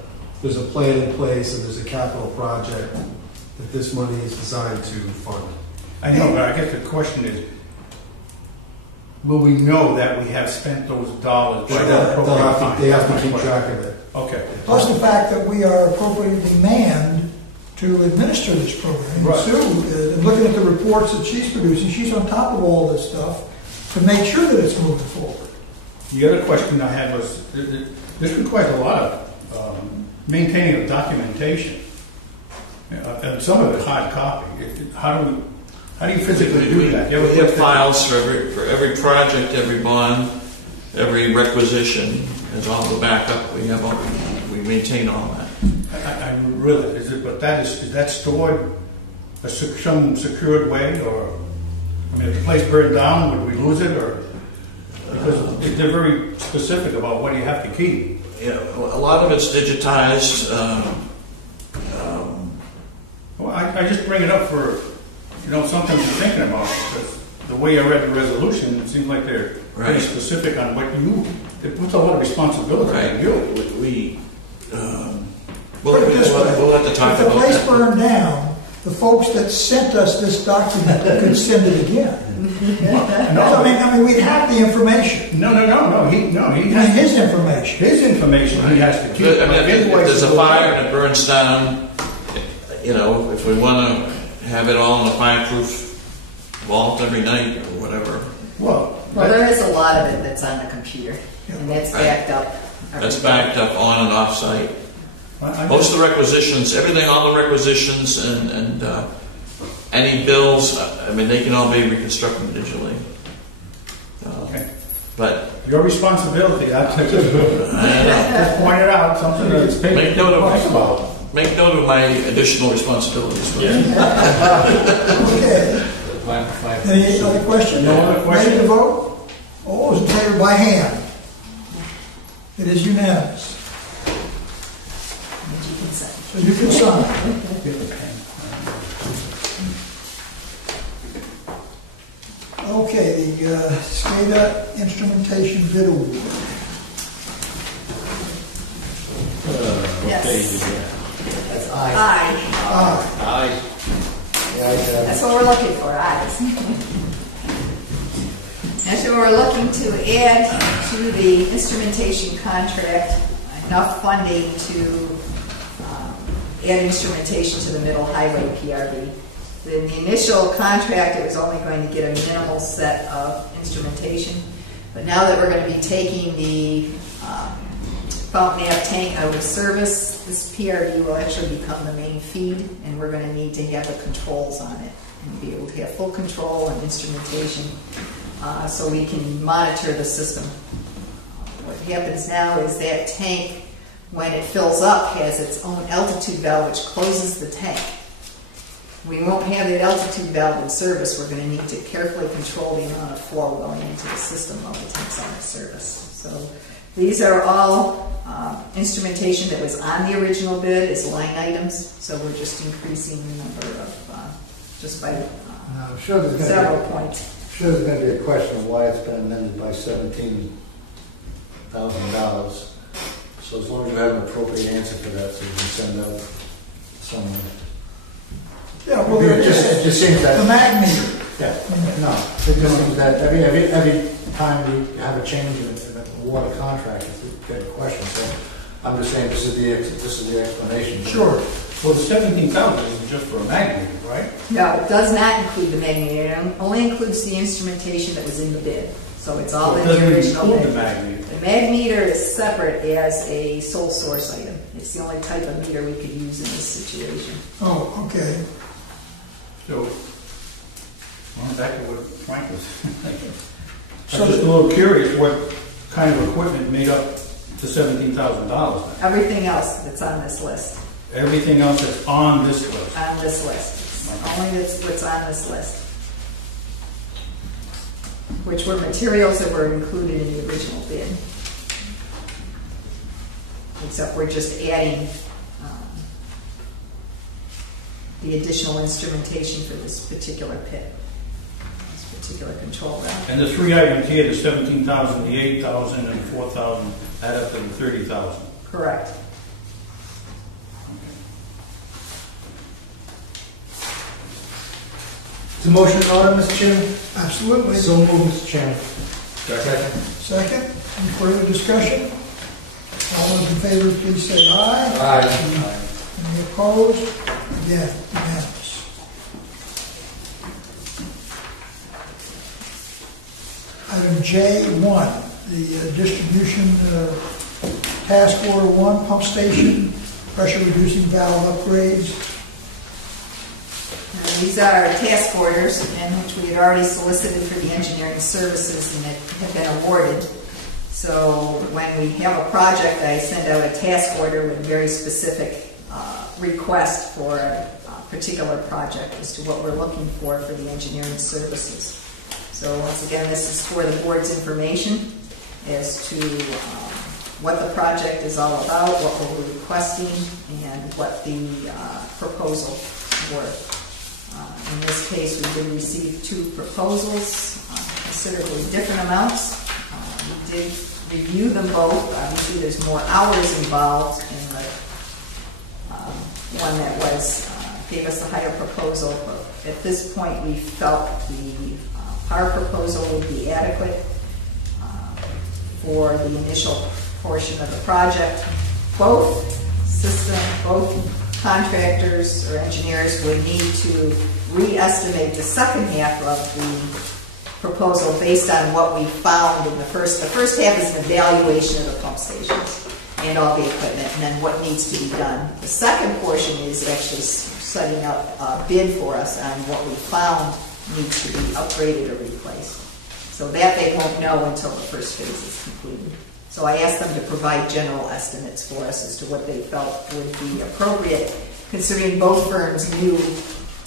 plan in place and there's a capital project that this money is designed to fund. I know, but I guess the question is, will we know that we have spent those dollars? by the They appropriate time? have to That's keep my track of it. question. Okay. Plus the fact that we are appropriately manned to administer this program. Right. Sue, looking at the reports that she's producing, she's on top of all this stuff to make sure that it's moving forward. The other question I had was, this requires a lot of maintaining of documentation. And some of it hard copy. How do you physically do that? You ever We have put that- files for every project, every bond, every requisition, is all the backup. We maintain all that. I really, but is that stored some secured way, or, I mean, if the place burned down, would we lose it, or? Because they're very specific about what you have to keep. A lot of it's digitized. Well, I just bring it up for, something to be thinking about, because the way I read the resolution, it seems like they're very Right. specific on what it puts a lot of responsibility on you. We'll have to talk If the about place that. burned down, the folks that sent us this document could send it again. I mean, we'd have the information. No. He I mean, has his information. his information. He has to keep. I mean, if there's a Invoices- fire and it burns down, if we want to have it all in a fireproof vault every night or whatever, Well, there is a lot of it that's on the computer, and that's backed up. that's backed up on and off site. I Most of the requisitions, all the requisitions and any bills, I mean, they can all be reconstructed digitally. Okay. But Your responsibility. That's just pointed out something that's make note talks of about. make note of my additional responsibilities. Okay. Any other questions? No other questions? Ready to vote? All those in favor by hand? It is unanimous. So you can sign. Get the pen. Okay, the SCADA instrumentation bid award. Yes. That's I. Aye. That's what we're looking for, ayes. And so we're looking to add to the instrumentation contract enough funding to add instrumentation to the Middle Highway PRB. In the initial contract, it was only going to get a minimal set of instrumentation, but now that we're going to be taking the fountain nav tank out of service, this PRB will actually become the main feed, and we're going to need to have the controls on it and be able to have full control and instrumentation so we can monitor the system. What happens now is that tank, when it fills up, has its own altitude valve which closes the tank. We won't have that altitude valve in service. We're going to need to carefully control the amount of flow going into the system while the tank's on service. So these are all instrumentation that was on the original bid as line items. So we're just increasing the number of, just by I'm sure there's going several to points. be, sure there's going to be a question of why it's been amended by $17,000. So as long as you have an appropriate answer for that, so you can send out someone. Yeah, well, It just seems that. the mag meter. Yeah, no, it just seems that every time you have a change in the water contract, you get a question. So I'm just saying this is the explanation. Sure. Well, the 17,000 is just for a magnet, right? No, it does not include the mag meter. It only includes the instrumentation that was in the bid. So it's all So it in the doesn't original include bid. the magnet. The mag meter is separate as a sole source item. It's the only type of meter we could use in this situation. Oh, okay. So, well, back to what Frank was thinking. So I'm just a little curious what kind of equipment made up the $17,000. Everything else that's on this list. Everything else that's on this list. On this list. It's only what's on this list. Which were materials that were included in the original bid. Except we're just adding the additional instrumentation for this particular pit, this particular control valve. And the three items here, the 17,000, the 8,000, and 4,000, add up to the 30,000. Correct. Is the motion in order, Mr. Chairman? Absolutely. So moved, Mr. Chairman. Second, any further discussion? All those in favor, please say aye. Aye. Any opposed? Again, unanimous. Item J1, the distribution task order 1, pump station, pressure reducing valve upgrades. These are task orders in which we had already solicited for the engineering services and it had been awarded. So when we have a project, I send out a task order with very specific request for a particular project as to what we're looking for the engineering services. So once again, this is for the board's information as to what the project is all about, what we're requesting, and what the proposal were. In this case, we did receive 2 proposals, considerably different amounts. We did review them both. Obviously, there's more hours involved in the one that gave us the higher proposal. But at this point, we felt our proposal would be adequate for the initial portion of the project. Both contractors or engineers would need to re-estimate the second half of the proposal based on what we found in the first. The first half is an evaluation of the pump stations and all the equipment, and then what needs to be done. The second portion is actually setting up a bid for us on what we found needs to be upgraded or replaced. So that they won't know until the first phase is completed. So I asked them to provide general estimates for us as to what they felt would be appropriate, considering both firms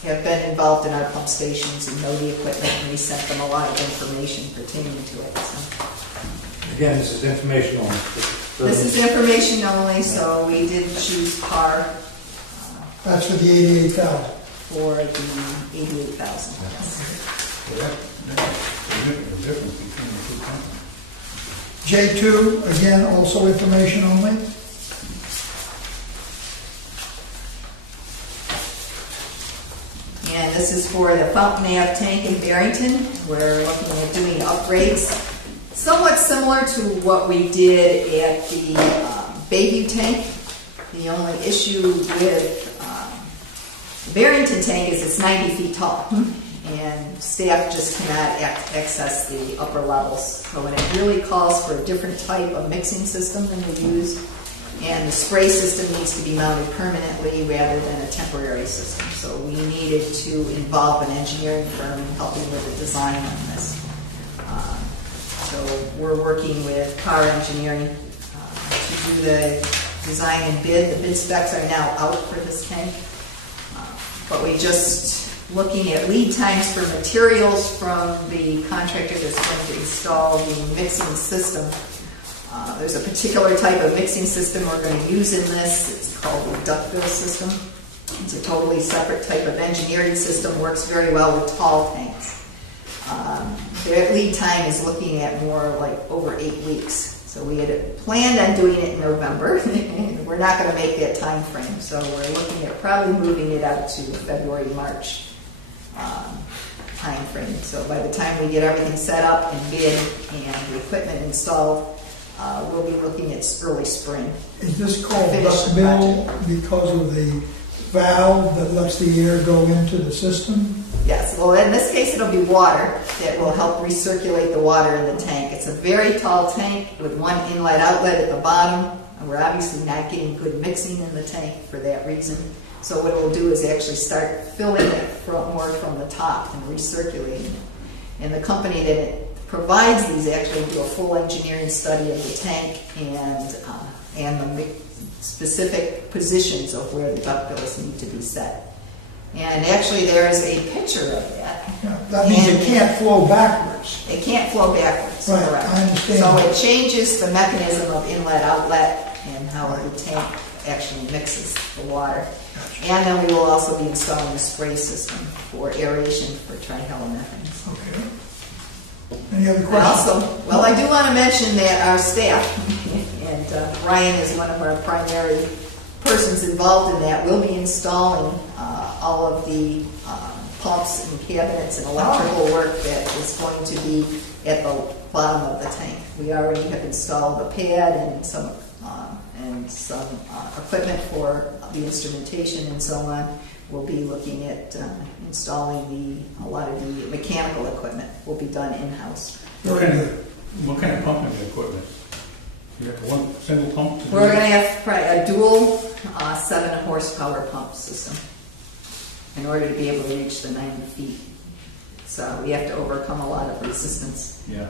have been involved in our pump stations and know the equipment, and we sent them a lot of information pertaining to it. So. Again, this is informational. This is information only, so we did choose par. That's for the 88,000. For the 88,000. Yes. J2, again, also information only. And this is for the pump nav tank in Barrington. We're looking at doing upgrades. Somewhat similar to what we did at the Bayview tank. The only issue with the Barrington tank is it's 90 feet tall. And staff just cannot access the upper levels. So when it really calls for a different type of mixing system than we use, and the spray system needs to be mounted permanently rather than a temporary system. So we needed to involve an engineering firm in helping with the design on this. So we're working with Car Engineering to do the design and bid. The bid specs are now out for this tank. But we just looking at lead times for materials from the contractor that's going to install the mixing system. There's a particular type of mixing system we're going to use in this. It's called the ductbill system. It's a totally separate type of engineering system, works very well with tall tanks. Their lead time is looking at more like over 8 weeks. So we had planned on doing it in November. We're not going to make that time frame. So we're looking at probably moving it out to February, March time frame. So by the time we get everything set up and bid and the equipment installed, we'll be looking at early spring. Is this called ductbill because of the valve that lets the air go into the system? Yes, well in this case it'll be water that will help recirculate the water in the tank. It's a very tall tank with one inlet outlet at the bottom, and we're obviously not getting good mixing in the tank for that reason. So what it will do is actually start filling it more from the top and recirculating it. And the company that provides these actually do a full engineering study of the tank and the specific positions of where the ductbills need to be set. And actually there is a picture of that. Yeah, that means it can't flow backwards. It can't flow backwards, right, correct. I understand. So it changes the mechanism of inlet-outlet and how the tank actually mixes the water. Gotcha. And then we will also be installing a spray system for aeration for trihalomethanes. Okay. Any other questions? Also, well, I do want to mention that our staff, and Ryan is one of our primary persons involved in that, will be installing all of the pumps and cabinets and electrical work that is going to be at the bottom of the tank. We already have installed a pad and some equipment for the instrumentation and so on. We'll be looking at installing a lot of the mechanical equipment will be done in-house. What kind of pumping equipment? You have one single pump? We're going to have a dual 7 horsepower pump system in order to be able to reach the 90 feet. So we have to overcome a lot of resistance. Yeah.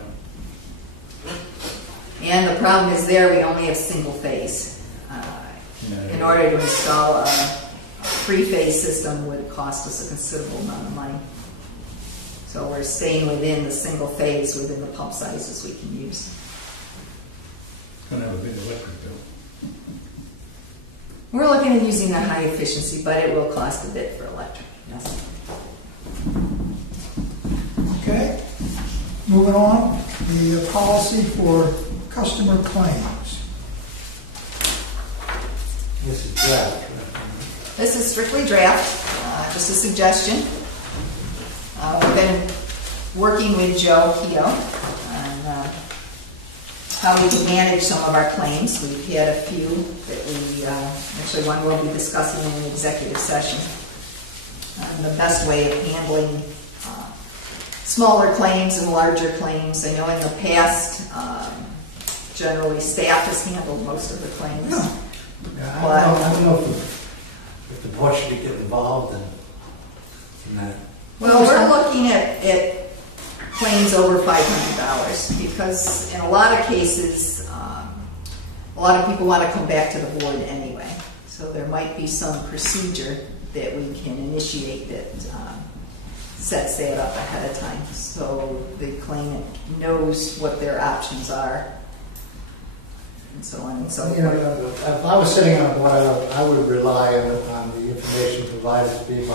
And the problem is there we only have single phase. In order to install a 3-phase system would cost us a considerable amount of money. So we're staying within the single phase within the pump sizes we can use. It's going to have a big electric bill. We're looking at using a high efficiency, but it will cost a bit for electric. Yes. Okay, moving on, the policy for customer claims. This is draft. This is strictly draft, just a suggestion. We've been working with Joe Keogh on how we can manage some of our claims. We've had a few that actually one we'll be discussing in an executive session. The best way of handling smaller claims and larger claims. I know in the past, generally staff has handled most of the claims. Yeah, I don't know if the board should get involved in that. Well, we're looking at claims over $500 because in a lot of cases, a lot of people want to come back to the board anyway. So there might be some procedure that we can initiate that sets that up ahead of time so the claimant knows what their options are and so on and so forth. You know, if I was sitting on a board, I would rely on the information provided to me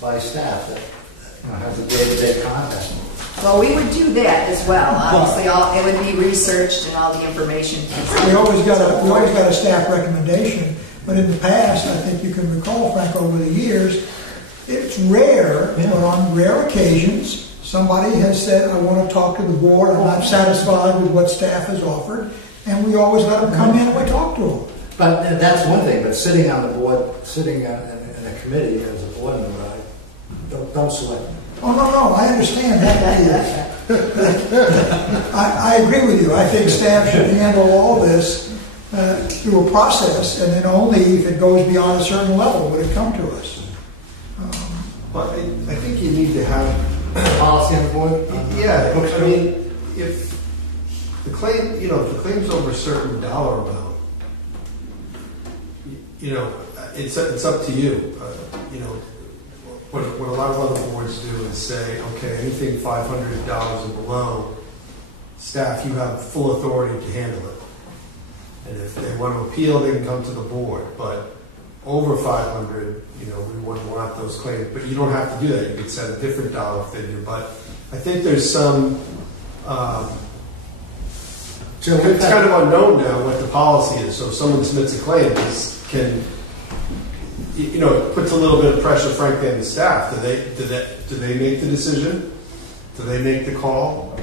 by staff that has a day-to-day contact. Well, we would do that as well. Obviously, it would be researched and all the information. We always got a staff recommendation, but in the past, I think you can recall, Frank, over the years, it's rare, but on rare occasions, somebody has said, I want to talk to the board, I'm not satisfied with what staff has offered, and we always let them come in and we talk to them. But that's one thing, but sitting on the board, sitting in a committee as a board member, don't select me. Oh, no, I understand that. I agree with you. I think staff should handle all this through a process, and then only if it goes beyond a certain level would it come to us. But I think you need to have Policy on the board? Yeah, I mean, if the claim, if the claim's over a certain dollar amount, it's up to you. What a lot of other boards do is say, okay, anything $500 and below, staff, you have full authority to handle it. And if they want to appeal, they can come to the board. But over 500, we wouldn't want those claims. But you don't have to do that. You could set a different dollar figure. But I think there's some. It's kind of unknown now what the policy is. So if someone submits a claim, it puts a little bit of pressure, frankly, on the staff. Do they make the decision? Do they make the call?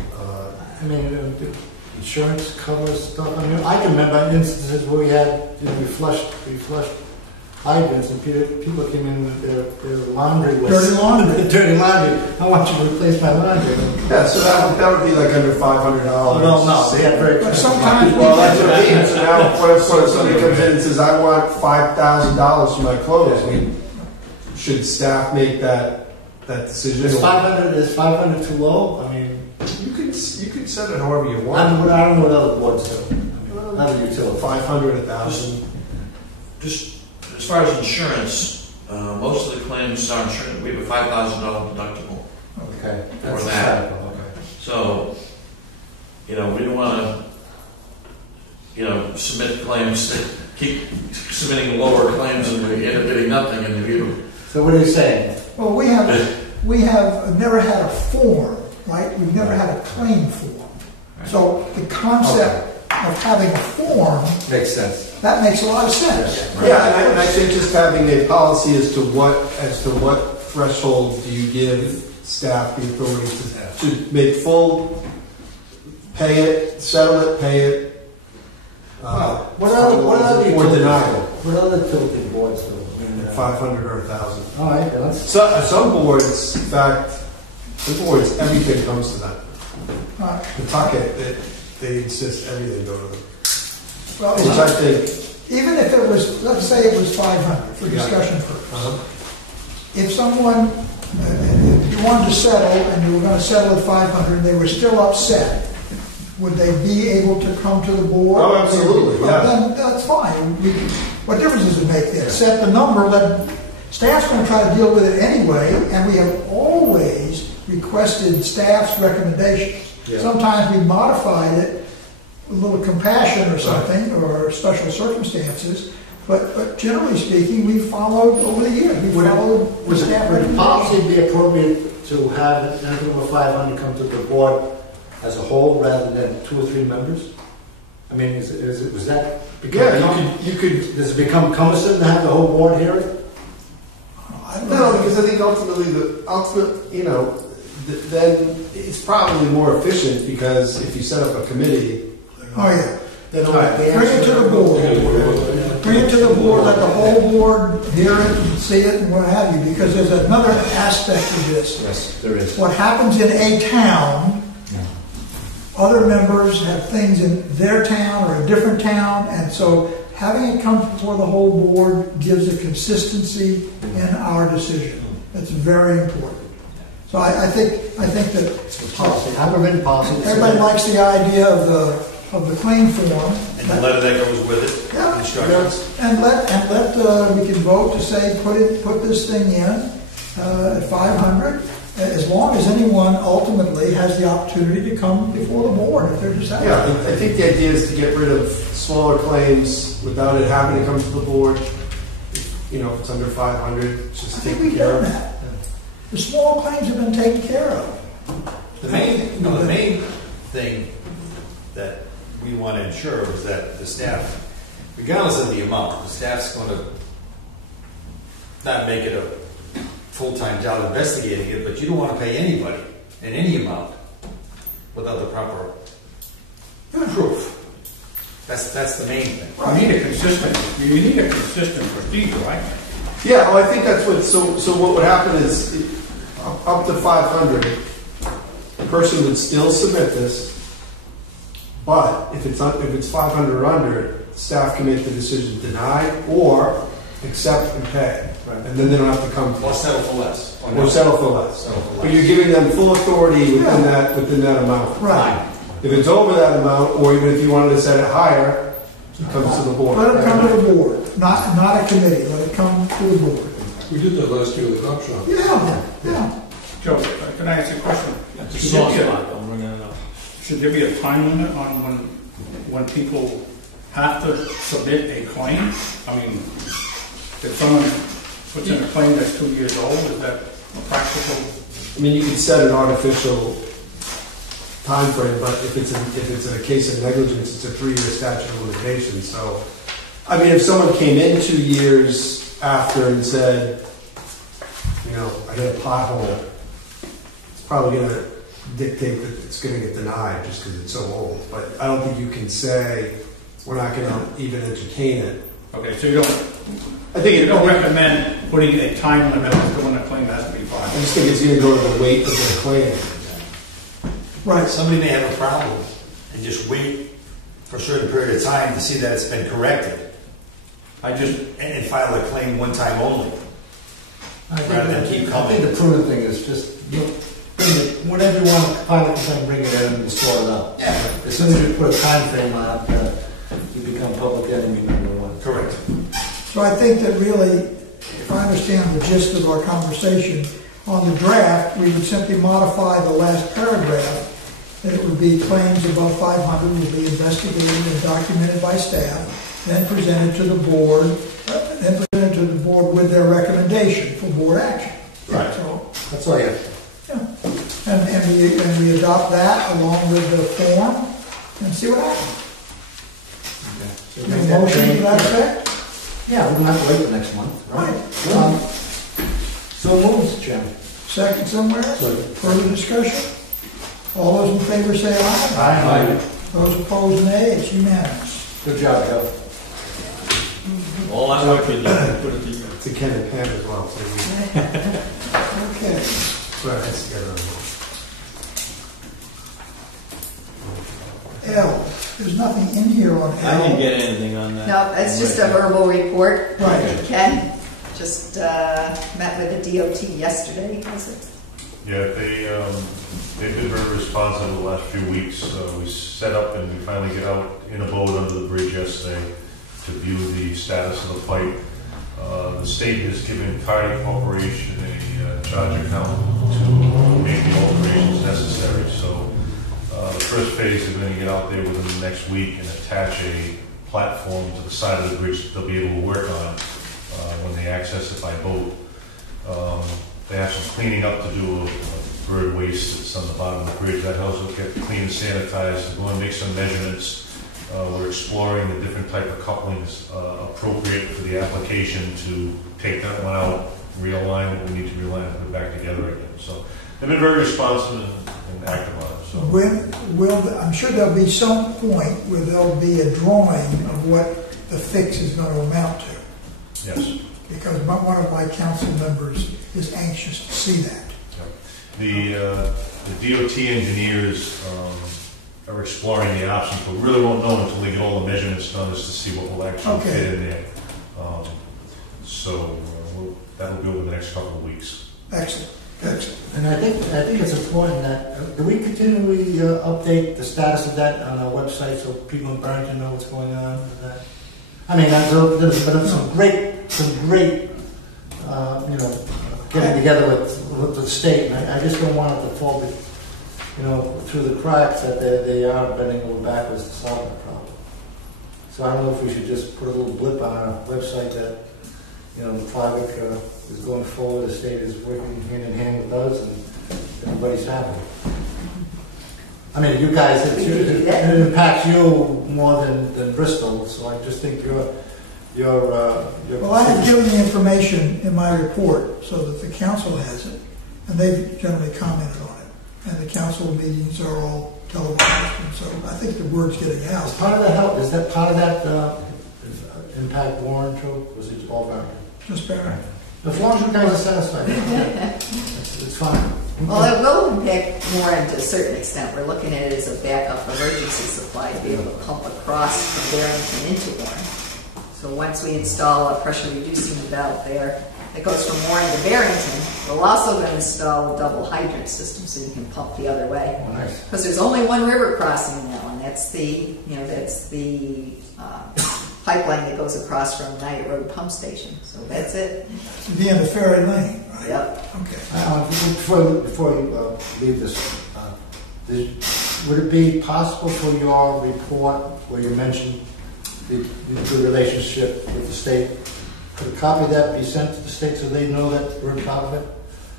Insurance covers stuff. I can remember instances where we flushed hydrants and people came in with their laundry was dirty laundry. I want you to replace my laundry. Yeah, so that would be like under $500. Well, no, they have very. But sometimes, that's what I mean. So now, if somebody comes in and says, "I want $5,000 for my clothes," should staff make that decision? Is 500 too low? You could set it however you want. I don't know what other boards do. Other utilities. 500, 1,000. Just as far as insurance, most of the claims are insured. We have a $5,000 deductible. Okay. For that. Okay. So, we don't want to, submit claims that keep submitting lower claims and we end up getting nothing in the view. So what are you saying? well, we have never had a form, right? We've never had a claim form. So the concept of having a form Makes sense. that makes a lot of sense. Yeah, and I think just having a policy as to what threshold do you give staff the authority to make full, pay it, settle it, pay it? What are the or denial? What other tilting boards do? I mean, 500 or 1,000. All right, that's. Some boards, in fact, some boards, everything comes to them. Pawtucket, they insist everything go to them. Well, Which I think, even if it was, let's say it was 500 for discussion purposes. If someone, if you wanted to settle and you were going to settle at 500 and they were still upset, would they be able to come to the board? Oh, absolutely, Well, yeah. then that's fine. What difference does it make there? Set the number, that staff's going to try to deal with it anyway, and we have always requested staff's recommendations. Yeah. Sometimes we modified it, a little compassion or something, or special circumstances, but generally speaking, we followed over the years. We followed the staff Would the recommendations. policy be appropriate to have anything over 500 come to the board as a whole rather than 2 or 3 members? I mean, was that become, you could. does it become cumbersome to have the whole board hear it? I don't No, know. because I think ultimately, then it's probably more efficient because if you set up a committee, Oh, yeah. Then Bring it to the board. Bring it to the board, let the whole board hear it and see it and what have you, because there's another aspect of this. Yes, there is. What happens in a town, other members have things in their town or a different town, and so having it come before the whole board gives a consistency in our decision. That's very important. So I think that Policy, have a written policy. everybody likes the idea of the claim form. And the letter that goes with it, Yeah. instructions. And we can vote to say, put this thing in at 500, as long as anyone ultimately has the opportunity to come before the board if they're dissatisfied. yeah, I think the idea is to get rid of smaller claims without it having to come to the board. You know, if it's under 500, it's I just think taken we've care done of. that. The small claims have been taken care of. The main thing that we want to ensure is that the staff, regardless of the amount, the staff's going to not make it a full-time job investigating it, but you don't want to pay anybody in any amount without the proper proof. That's the main thing. You need a consistent procedure, right? Yeah, well, I think that's what. So what would happen is, up to 500, the person would still submit this, but if it's 500 or under, staff can make the decision deny or accept and pay, and then they don't have to come. Or settle for less. Or settle for less. Settle for less. But you're giving them full authority within that amount. Right. If it's over that amount, or even if you wanted to set it higher, it comes to the board. Let it come to the board, not a committee, let it come to the board. We did that last year with the cop shop. Yeah. Joe, can I ask you a question? Should there be a time limit on when people have to submit a claim? I mean, if someone puts in a claim that's 2 years old, is that practical? I mean, you could set an artificial time frame, but if it's a case of negligence, it's a 3-year statute of limitations. So, I mean, if someone came in 2 years after and said, I hit a pothole, it's probably going to dictate that it's going to get denied just because it's so old. But I don't think you can say we're not going to even entertain it. Okay, so you don't recommend putting a time limit on when a claim has to be filed. I just think it's going to go to the weight of the claim. Right. Somebody may have a problem and just wait for a certain period of time to see that it's been corrected. And file a claim one time only. Rather than keep coming. I think the prudent thing is just whenever you want to file a complaint, bring it in and sort it out. Yeah. As soon as you put a time frame on it, you become public enemy number one. Correct. So I think that really, if I understand the gist of our conversation, on the draft, we would simply modify the last paragraph. That it would be claims above 500 will be investigated and documented by staff, then presented to the board, with their recommendation for board action. Right. So, That's all you have. yeah. And we adopt that along with the form and see what happens. So Any make that motion to change. that effect? Yeah, we don't have to wait the next month, right? Right. So moved, Chairman. Second somewhere? Further discussion? All those in favor say aye. Aye. Those opposed, nay. It's unanimous. Good job, Joe. All I work with you, put it to you. To Ken and Pam as well, so we Okay. put our heads together on that. L, there's nothing in here on L. I didn't get anything on that. No, that's just a verbal report. Right. Ken just met with the DOT yesterday, was it? Yeah, they've been very responsive the last few weeks. We set up and we finally get out in a boat under the bridge yesterday to view the status of the pipe. The state has given Cardi Corporation a charge account to make the alterations necessary. So the first phase is going to get out there within the next week and attach a platform to the side of the bridge that they'll be able to work on when they access it by boat. They have some cleaning up to do of bird waste that's on the bottom of the bridge. That helps us get clean and sanitized. We're going to make some measurements. We're exploring the different type of couplings appropriate for the application to take that one out, realign what we need to realign and put it back together again. So they've been very responsive and active on it. So I'm sure there'll be some point where there'll be a drawing of what the fix is going to amount to. yes. Because one of my council members is anxious to see that. The DOT engineers are exploring the options, but really won't know until we get all the measurements done as to see what will actually fit in there. That'll be over the next couple of weeks. Excellent. Excellent. And I think it's important that, do we continually update the status of that on our website so people in Barrington know what's going on with that? I mean, there's been some great, getting together with the state, and I just don't want it to fall, through the cracks that they are bending over backwards to solve the problem. So I don't know if we should just put a little blip on our website that, the project is going forward, the state is working hand in hand with us, and everybody's happy. I mean, you guys, it impacts you more than Bristol, so I just think you're Well, I have given the information in my report so that the council has it, and they've generally commented on it. And the council meetings are all televised, and so I think the word's getting out. Is that part of that impact Warren too? Was it all Barrington? Just Barrington. As long as you guys are satisfied, it's fine. Well, it will impact Warren to a certain extent. We're looking at it as a backup emergency supply to be able to pump across from Barrington into Warren. So once we install a pressure reducing valve there that goes from Warren to Barrington, we're also going to install a double hydrant system so you can pump the other way. Oh, nice. Because there's only one river crossing in that one. That's the pipeline that goes across from Knight Road Pump Station. So that's it. To be in the Ferry Lane, right? Yep. Okay. Before you leave this, would it be possible for your report where you mentioned the relationship with the state, could a copy of that be sent to the state so they know that we're on top of it?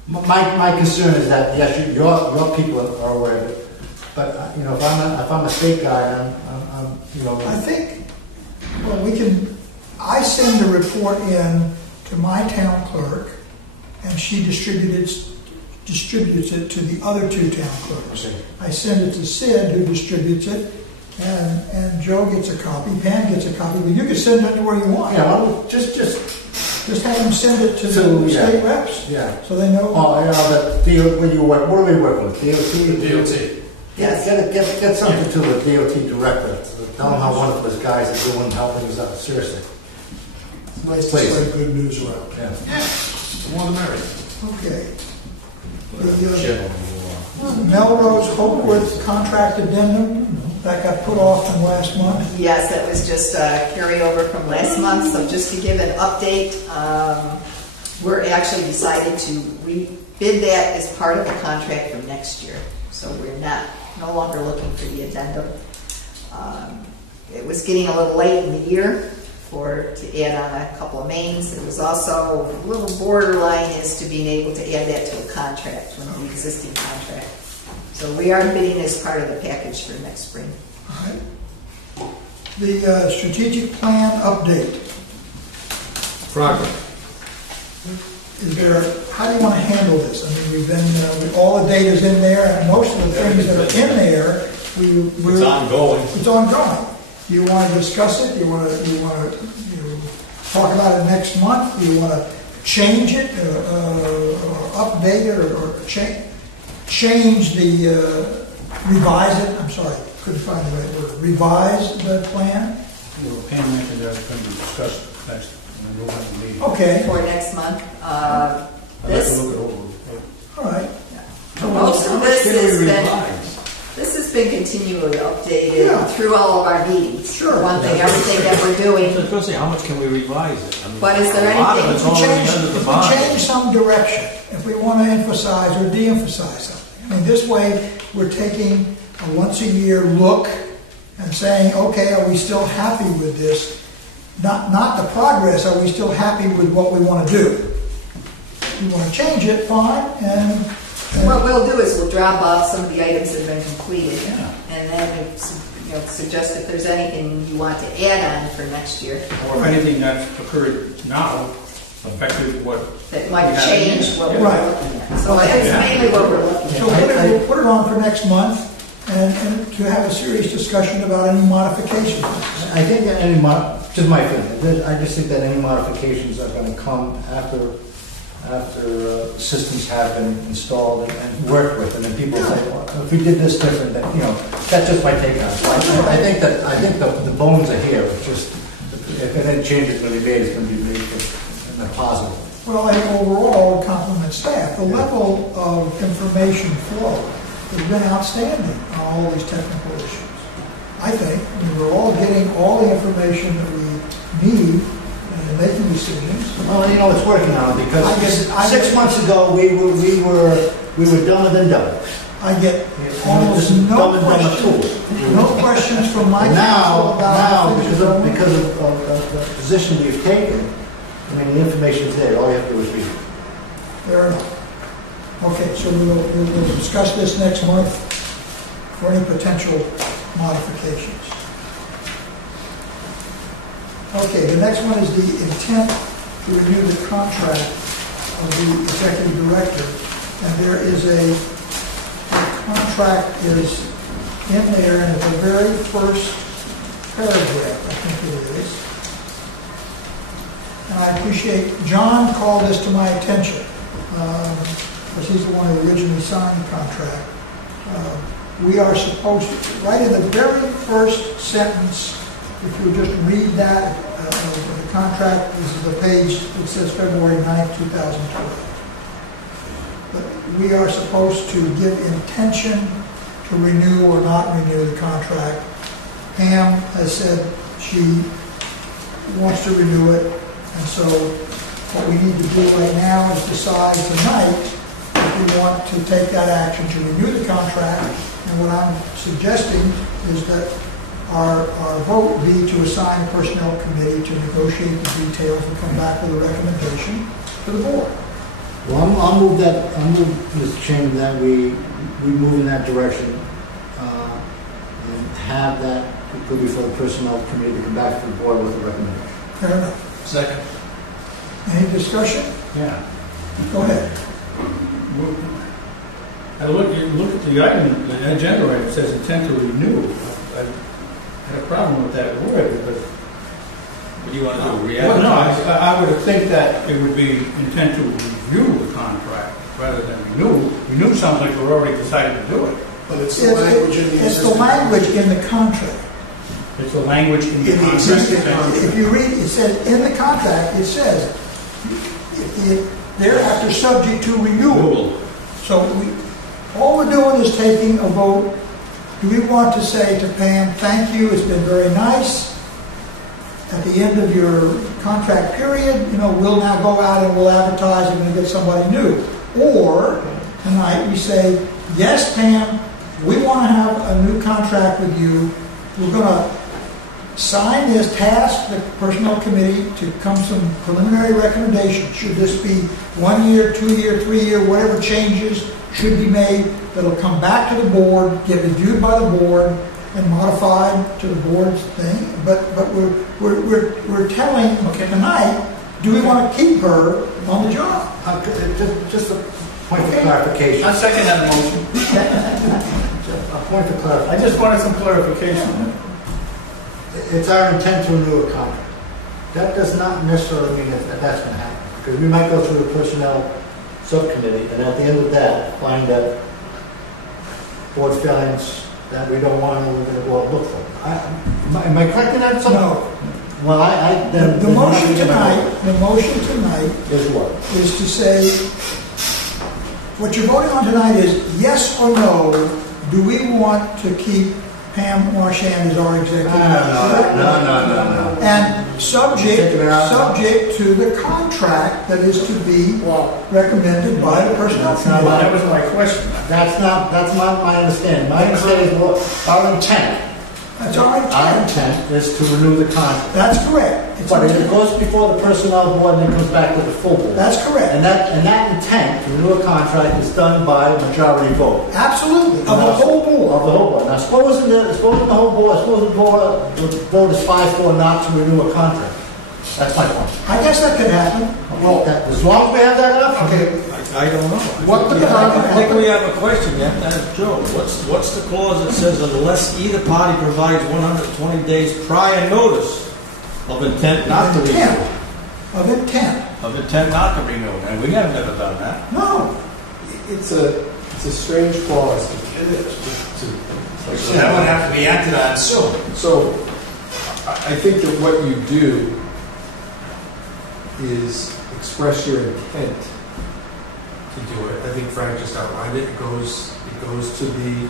My concern is that, yes, your people are aware of it, but if I'm a state guy, I think, I send the report in to my town clerk, and she distributes it to the other two town clerks. Okay. I send it to Sid, who distributes it, and Joe gets a copy, Pam gets a copy, but you can send it anywhere you want. Yeah, well, just have them send it to the state reps, yeah, so they know. Oh, what are we working with? DOT. Yes. Get something to the DOT director. Tell them how wonderful those guys are doing, helping us out. Seriously. It's nice to spread good news around. Yeah. More the merrier. Okay. The Melrose Hopeworth contract addendum, that got put off from last month. Yes, that was just a carryover from last month. So just to give an update, we're actually decided to rebid that as part of the contract for next year. So we're no longer looking for the addendum. It was getting a little late in the year to add on a couple of mains. It was also a little borderline as to being able to add that to a contract from the existing contract. So we are bidding as part of the package for next spring. All right. The strategic plan update. Progress. how do you want to handle this? I mean, we've been, all the data's in there, and most of the things that are in there, It's ongoing. it's ongoing. Do you want to discuss it? Do you want to talk about it next month? Do you want to change it, or update it, or change the, revise it? I'm sorry, couldn't find the right word. Revise the plan? Well, Pam mentioned that's going to be discussed next, when we'll have a meeting. Okay, For next month. I'd like to This, look it over. all right. most of this has been continually updated Yeah. through all of our meetings. Sure. One thing, everything that we're doing. So I was going to say, how much can we revise it? I mean, But is there a lot of anything it's to already change? under the If bond. we change some direction, if we want to emphasize or de-emphasize something. I mean, this way, we're taking a once-a-year look and saying, okay, are we still happy with this? Not the progress, are we still happy with what we want to do? If we want to change it, fine, and What we'll do is we'll drop off some of the items that have been completed, Yeah. and then suggest if there's anything you want to add on for next year Or if anything that's occurred now affected what, that might Yeah. change what we're Right. looking at. So that's mainly what we're looking so at. we'll put it on for next month and to have a serious discussion about any modifications. I think that just my feeling, I just think that any modifications are going to come after systems have been installed and worked with, and then people say, well, if we did this different, then, that's just my take on it. So I think the bones are here. It's just, if any change is going to be made, it's going to be made in a positive. Well, I think overall, compliment staff. The level of information flow has been outstanding on all these technical issues. I think we're all getting all the information that we need in making decisions. Well, it's working on it because I guess- 6 months ago we were dumber than dumb. I get This almost is no dumb and dumber questions, too. no questions from my council Now, about things that because don't- of the position we've taken, I mean, the information's there. All you have to do is read it. Fair enough. Okay, so we'll discuss this next month for any potential modifications. Okay, the next one is the intent to renew the contract of the executive director. And there is the contract is in there, and at the very first paragraph, I think it is. And I appreciate, John called this to my attention, because he's the one who originally signed the contract. We are supposed to, right in the very first sentence, if you just read that, the contract, this is the page that says February 9th, 2012. But we are supposed to give intention to renew or not renew the contract. Pam has said she wants to renew it, and so what we need to do right now is decide tonight if we want to take that action to renew the contract. And what I'm suggesting is that our vote be to assign a personnel committee to negotiate the details and come back with a recommendation to the board. Well, I'll move, Mr. Chairman, that we move in that direction and have that go before the personnel committee to come back to the board with a recommendation. Fair enough. Second. Any discussion? yeah. Go ahead. I look at the item, the agenda item, it says intent to renew. I had a problem with that word because. What do you want to do, Well, no, re-advertise? I would think that it would be intent to review the contract rather than renew. Renew sounds like we're already decided to do it. But it's the language in the It's the existing. language in the contract. It's the language in the In the contract. existing contract. If you read, it says, in the contract, it says, thereafter subject to renewal. So all we're doing is taking a vote. Do we want to say to Pam, thank you, it's been very nice. At the end of your contract period, we'll now go out and we'll advertise and we'll get somebody new. Or tonight we say, yes, Pam, we want to have a new contract with you. We're going to sign this, task the personnel committee to come some preliminary recommendations. Should this be 1 year, 2 year, 3 year, whatever changes should be made, that'll come back to the board, get reviewed by the board, and modified to the board's thing. But we're telling tonight do we want to keep her on the job? Just a point of clarification. I second that motion. A point of clarification. I just wanted some clarification. It's our intent to renew a contract. That does not necessarily mean that that's going to happen. Because we might go through the personnel subcommittee, and at the end of that, find that board feelings that we don't want, and we're going to go out and look for them. Am I correct in that? No. Well, The motion tonight is what? is to say, what you're voting on tonight is yes or no, do we want to keep Pam Marchand as our executive? No. And subject to the contract that is to be recommended by the personnel committee. That was my question. That's not my understanding. My understanding is what our intent. That's our Our intent. intent is to renew the contract. That's correct. It's But our it intent. goes before the personnel board and then comes back to the full board. That's correct. And that intent to renew a contract is done by majority vote. Absolutely. Of the whole board. Of the whole board. Now, supposing the whole board, suppose the vote is 5-4 not to renew a contract. That's my point. I guess that could happen. Well, as long as we have that option. Okay. I don't know. What the I think we have a question. You have to ask Joe. What's the clause that says unless either party provides 120 days prior notice of intent not to renew? Of intent. Of intent not to renew. And we have never done that. No. It's a strange clause. So that would have to be acted on soon. So I think that what you do is express your intent to do it. I think Frank just outlined it. It goes to the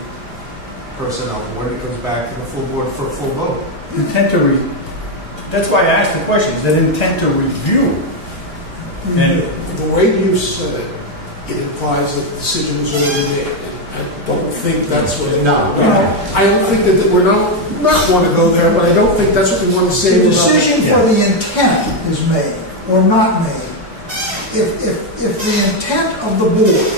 personnel board. It comes back to the full board for a full vote. Intent to that's why I asked the question. Is that intent to review? And The way you said it, it implies that the decision is already made. And I don't think that's what. No. I don't think that we're not want to go there, but I don't think that's what we want to say. The decision for the intent is made or not made. If the intent of the board,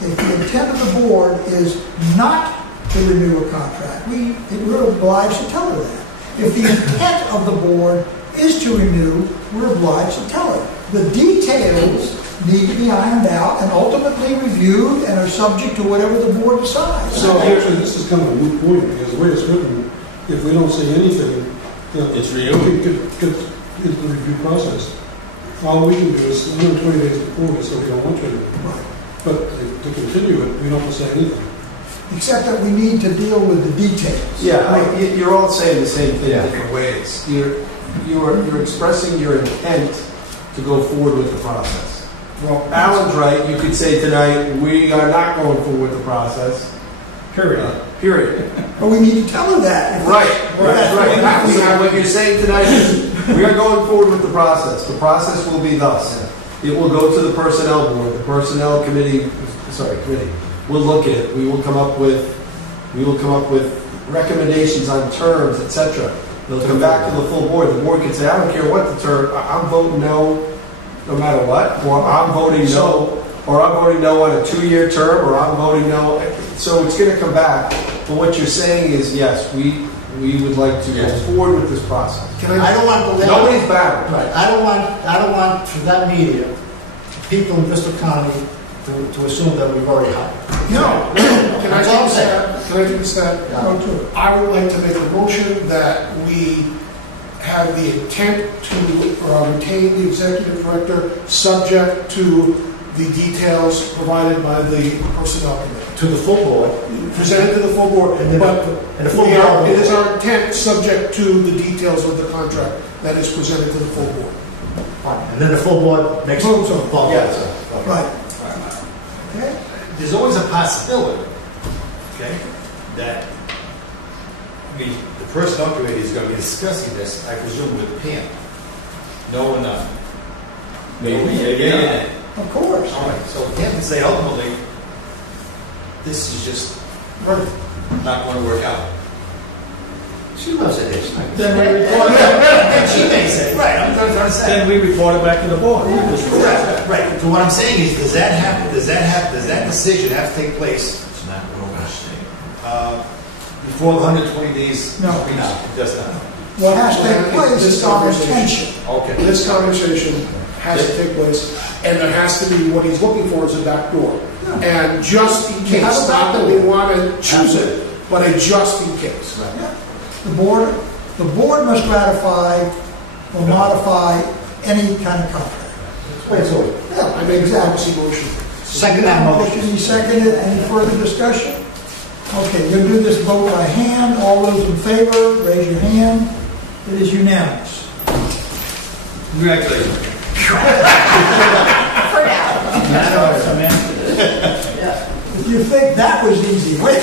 if the intent of the board is not to renew a contract, we're obliged to tell her that. If the intent of the board is to renew, we're obliged to tell her. The details need to be ironed out and ultimately reviewed and are subject to whatever the board decides. So actually, this is kind of a moot point, because the way it's written, if we don't say anything, It's we get into the review process. All we can do is 120 days before we say we don't want to. Right. But to continue it, we don't have to say anything. Except that we need to deal with the details. Yeah, you're all saying the same thing in different ways. You're expressing your intent to go forward with the process. Well, Alan's right. You could say tonight, we are not going forward with the process. Period. But we need to tell her that. Right. So what you're saying tonight is, we are going forward with the process. The process will be thus. It will go to the personnel board. The personnel committee will look at it. We will come up with recommendations on terms, etc. They'll come back to the full board. The board can say, I don't care what the term, I'm voting no matter what, or I'm voting no, or I'm voting no on a 2-year term, or I'm voting no. So it's going to come back. But what you're saying is, yes, we would like to go forward with this process. I don't want the Nobody's bound. Right. I don't want for that media people in Bristol County to assume that we've already hired. No. Can I take a step? Can I take a step? Yeah. I would like to make a motion that we have the intent to retain the executive director subject to the details provided by the personnel committee. To the full board. Presented to the full board, And then- but and the full board- it is our intent subject to the details of the contract that is presented to the full board. Fine. And then the full board makes Votes on it. Full Yes. vote. Right. Okay? There's always a possibility, okay, that the personnel committee is going to be discussing this, I presume, with Pam. No or none? Yeah. Of course. All right, so Pam can say ultimately, this is just not going to work out. She loves it. Then we report She may say, right, I'm trying to say. Then we report it back to the board. Right. So what I'm saying is, does that decision have to take place It's not what we're saying. before the 120 days? No. It does not. What has to take place is our intention. Okay. This conversation has to take place, and there has to be, what he's looking for is a back door. And just in You have case, a back not that we door. want to choose it, but a just in case. Yeah. The board must ratify or modify any kind of contract. Wait, so, Yeah, I make a policy motion. second that motion. You seconded. Any further discussion? Okay, you'll do this vote by hand. All those in favor, raise your hand. It is unanimous. Congratulations. For now. If you think that was easy, wait.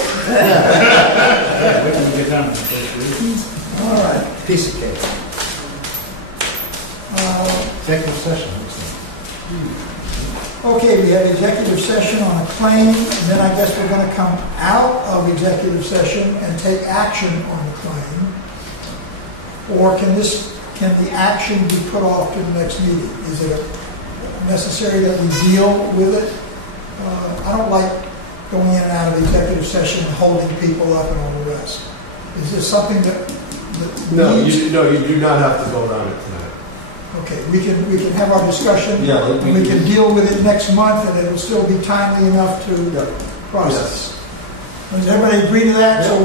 All right. Piece of cake. Executive session. Okay, we have executive session on a claim, and then I guess we're going to come out of executive session and take action on the claim. Or can the action be put off to the next meeting? Is it necessary that we deal with it? I don't like going in and out of executive session and holding people up and all the rest. Is this something that No, needs- you do not have to vote on it tonight. Okay, we can have our discussion. Yeah, And we can deal with it next month, and it'll still be timely enough to process. Does everybody agree to that? So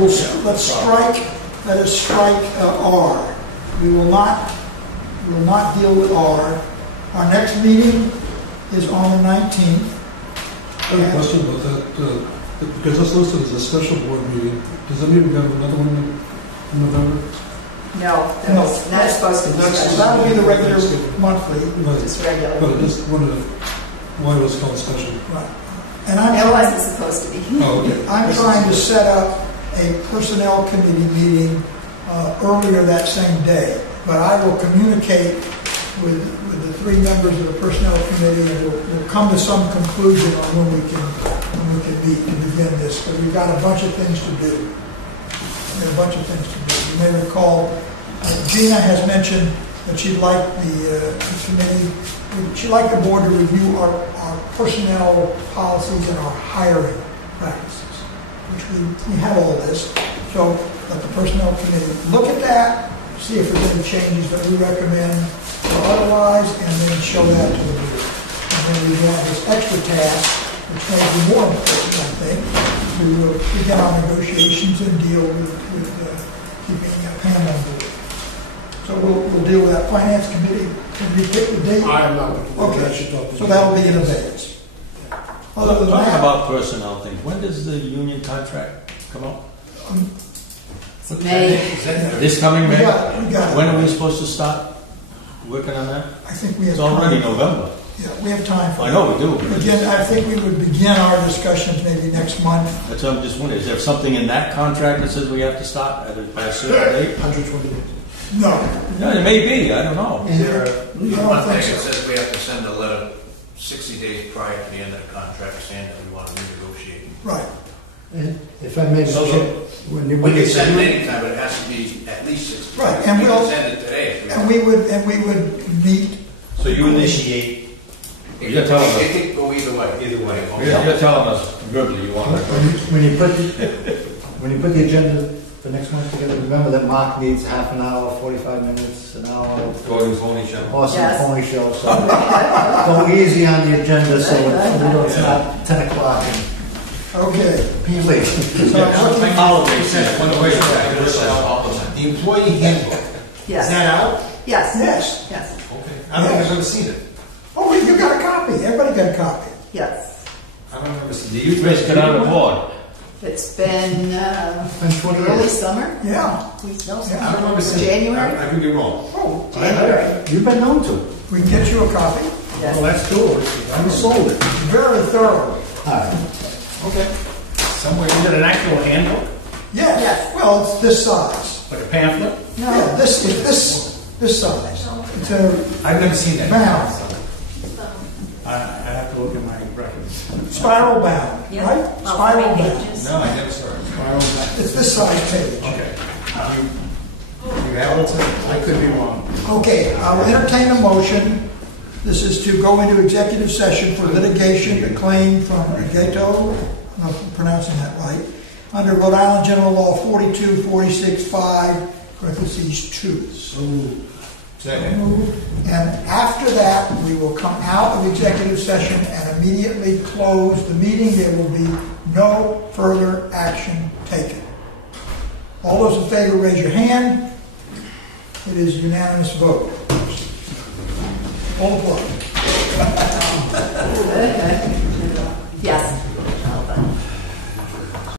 let's strike, let us strike R. We will not deal with R. Our next meeting is on the 19th. I have a question about that, because that's listed as a special board meeting. Does that mean we have another one in November? No, that's not supposed to be So special. that will be the regular monthly. It's regular. But I just wondered why it was called special. Right. And It wasn't supposed to be. Oh, okay. I'm trying to set up a personnel committee meeting earlier that same day, but I will communicate with the three members of the personnel committee, and we'll come to some conclusion on when we can meet to begin this, because we've got a bunch of things to do. You may recall, Gina has mentioned that she'd like the committee, she'd like the board to review our personnel policies and our hiring practices, which we have all this. So let the personnel committee look at that, see if there's any changes that we recommend or otherwise, and then show that to the board. And then we have this extra task, which may be more important, I think, to begin our negotiations and deal with keeping Pam on board. So we'll deal with that. Finance committee, can we pick the date? I am not. Okay, so that'll be in advance. Other than Talking that, about personnel things, when does the union contract come out? May. This coming we May? got it. When are we supposed to start working on that? I think we have It's already time. November. Yeah, we have time for I know we do. Again, I think we would begin our discussions maybe next month. That's what I'm just wondering, is there something in that contract that says we have to start by a certain date? 120 days. No. No, it may be, I don't know. I don't One think thing, it so. says we have to send a letter 60 days prior to the end of the contract saying that we want to renegotiate. Right. If I may, So when we can send it anytime, but it has to be at least 60 days. Right, and we we'll- can send it today if we And want. we would meet. So you initiate. You're telling us. It could go either way. Either way. You're telling us verbally you want it. when you put the agenda for next month together, remember that Mark needs half an hour, 45 minutes, an hour, Going to pony show. horse and Yes. pony show. So go easy on the agenda so it's not 10 o'clock. Okay. Please. So I'm looking- The employee handbook, is Yes. that out? Yes. Yes. Yes. Okay. I don't think I've ever seen it. Oh, you got a copy. Everybody got a copy. Yes. I don't remember seeing it. Do you? Let's get on the board. It's been Been 20 early years. summer. Yeah. I don't remember seeing it. January? I could be wrong. Oh, January. You've been known to. we can get you a copy. Yes. that's cool. I sold it. Very thorough. All right. Okay. Somewhere, is it an actual handbook, Yes. Yes. Well, it's this size. like a pamphlet? Yeah, this size. It's a I've never seen that. bound, I have to look at my records. spiral bound, Yeah. right? All Spiral three bound. pages. No, I never saw it. It's this size page. Okay. You have it? I could be wrong. Okay, I will entertain a motion. This is to go into executive session for litigation, a claim from Gato, I'm pronouncing that right, under Rhode Island General Law 42, 46, 5, parentheses 2. Second. And after that, we will come out of executive session and immediately close the meeting. There will be no further action taken. All those in favor, raise your hand. It is a unanimous vote. All opposed.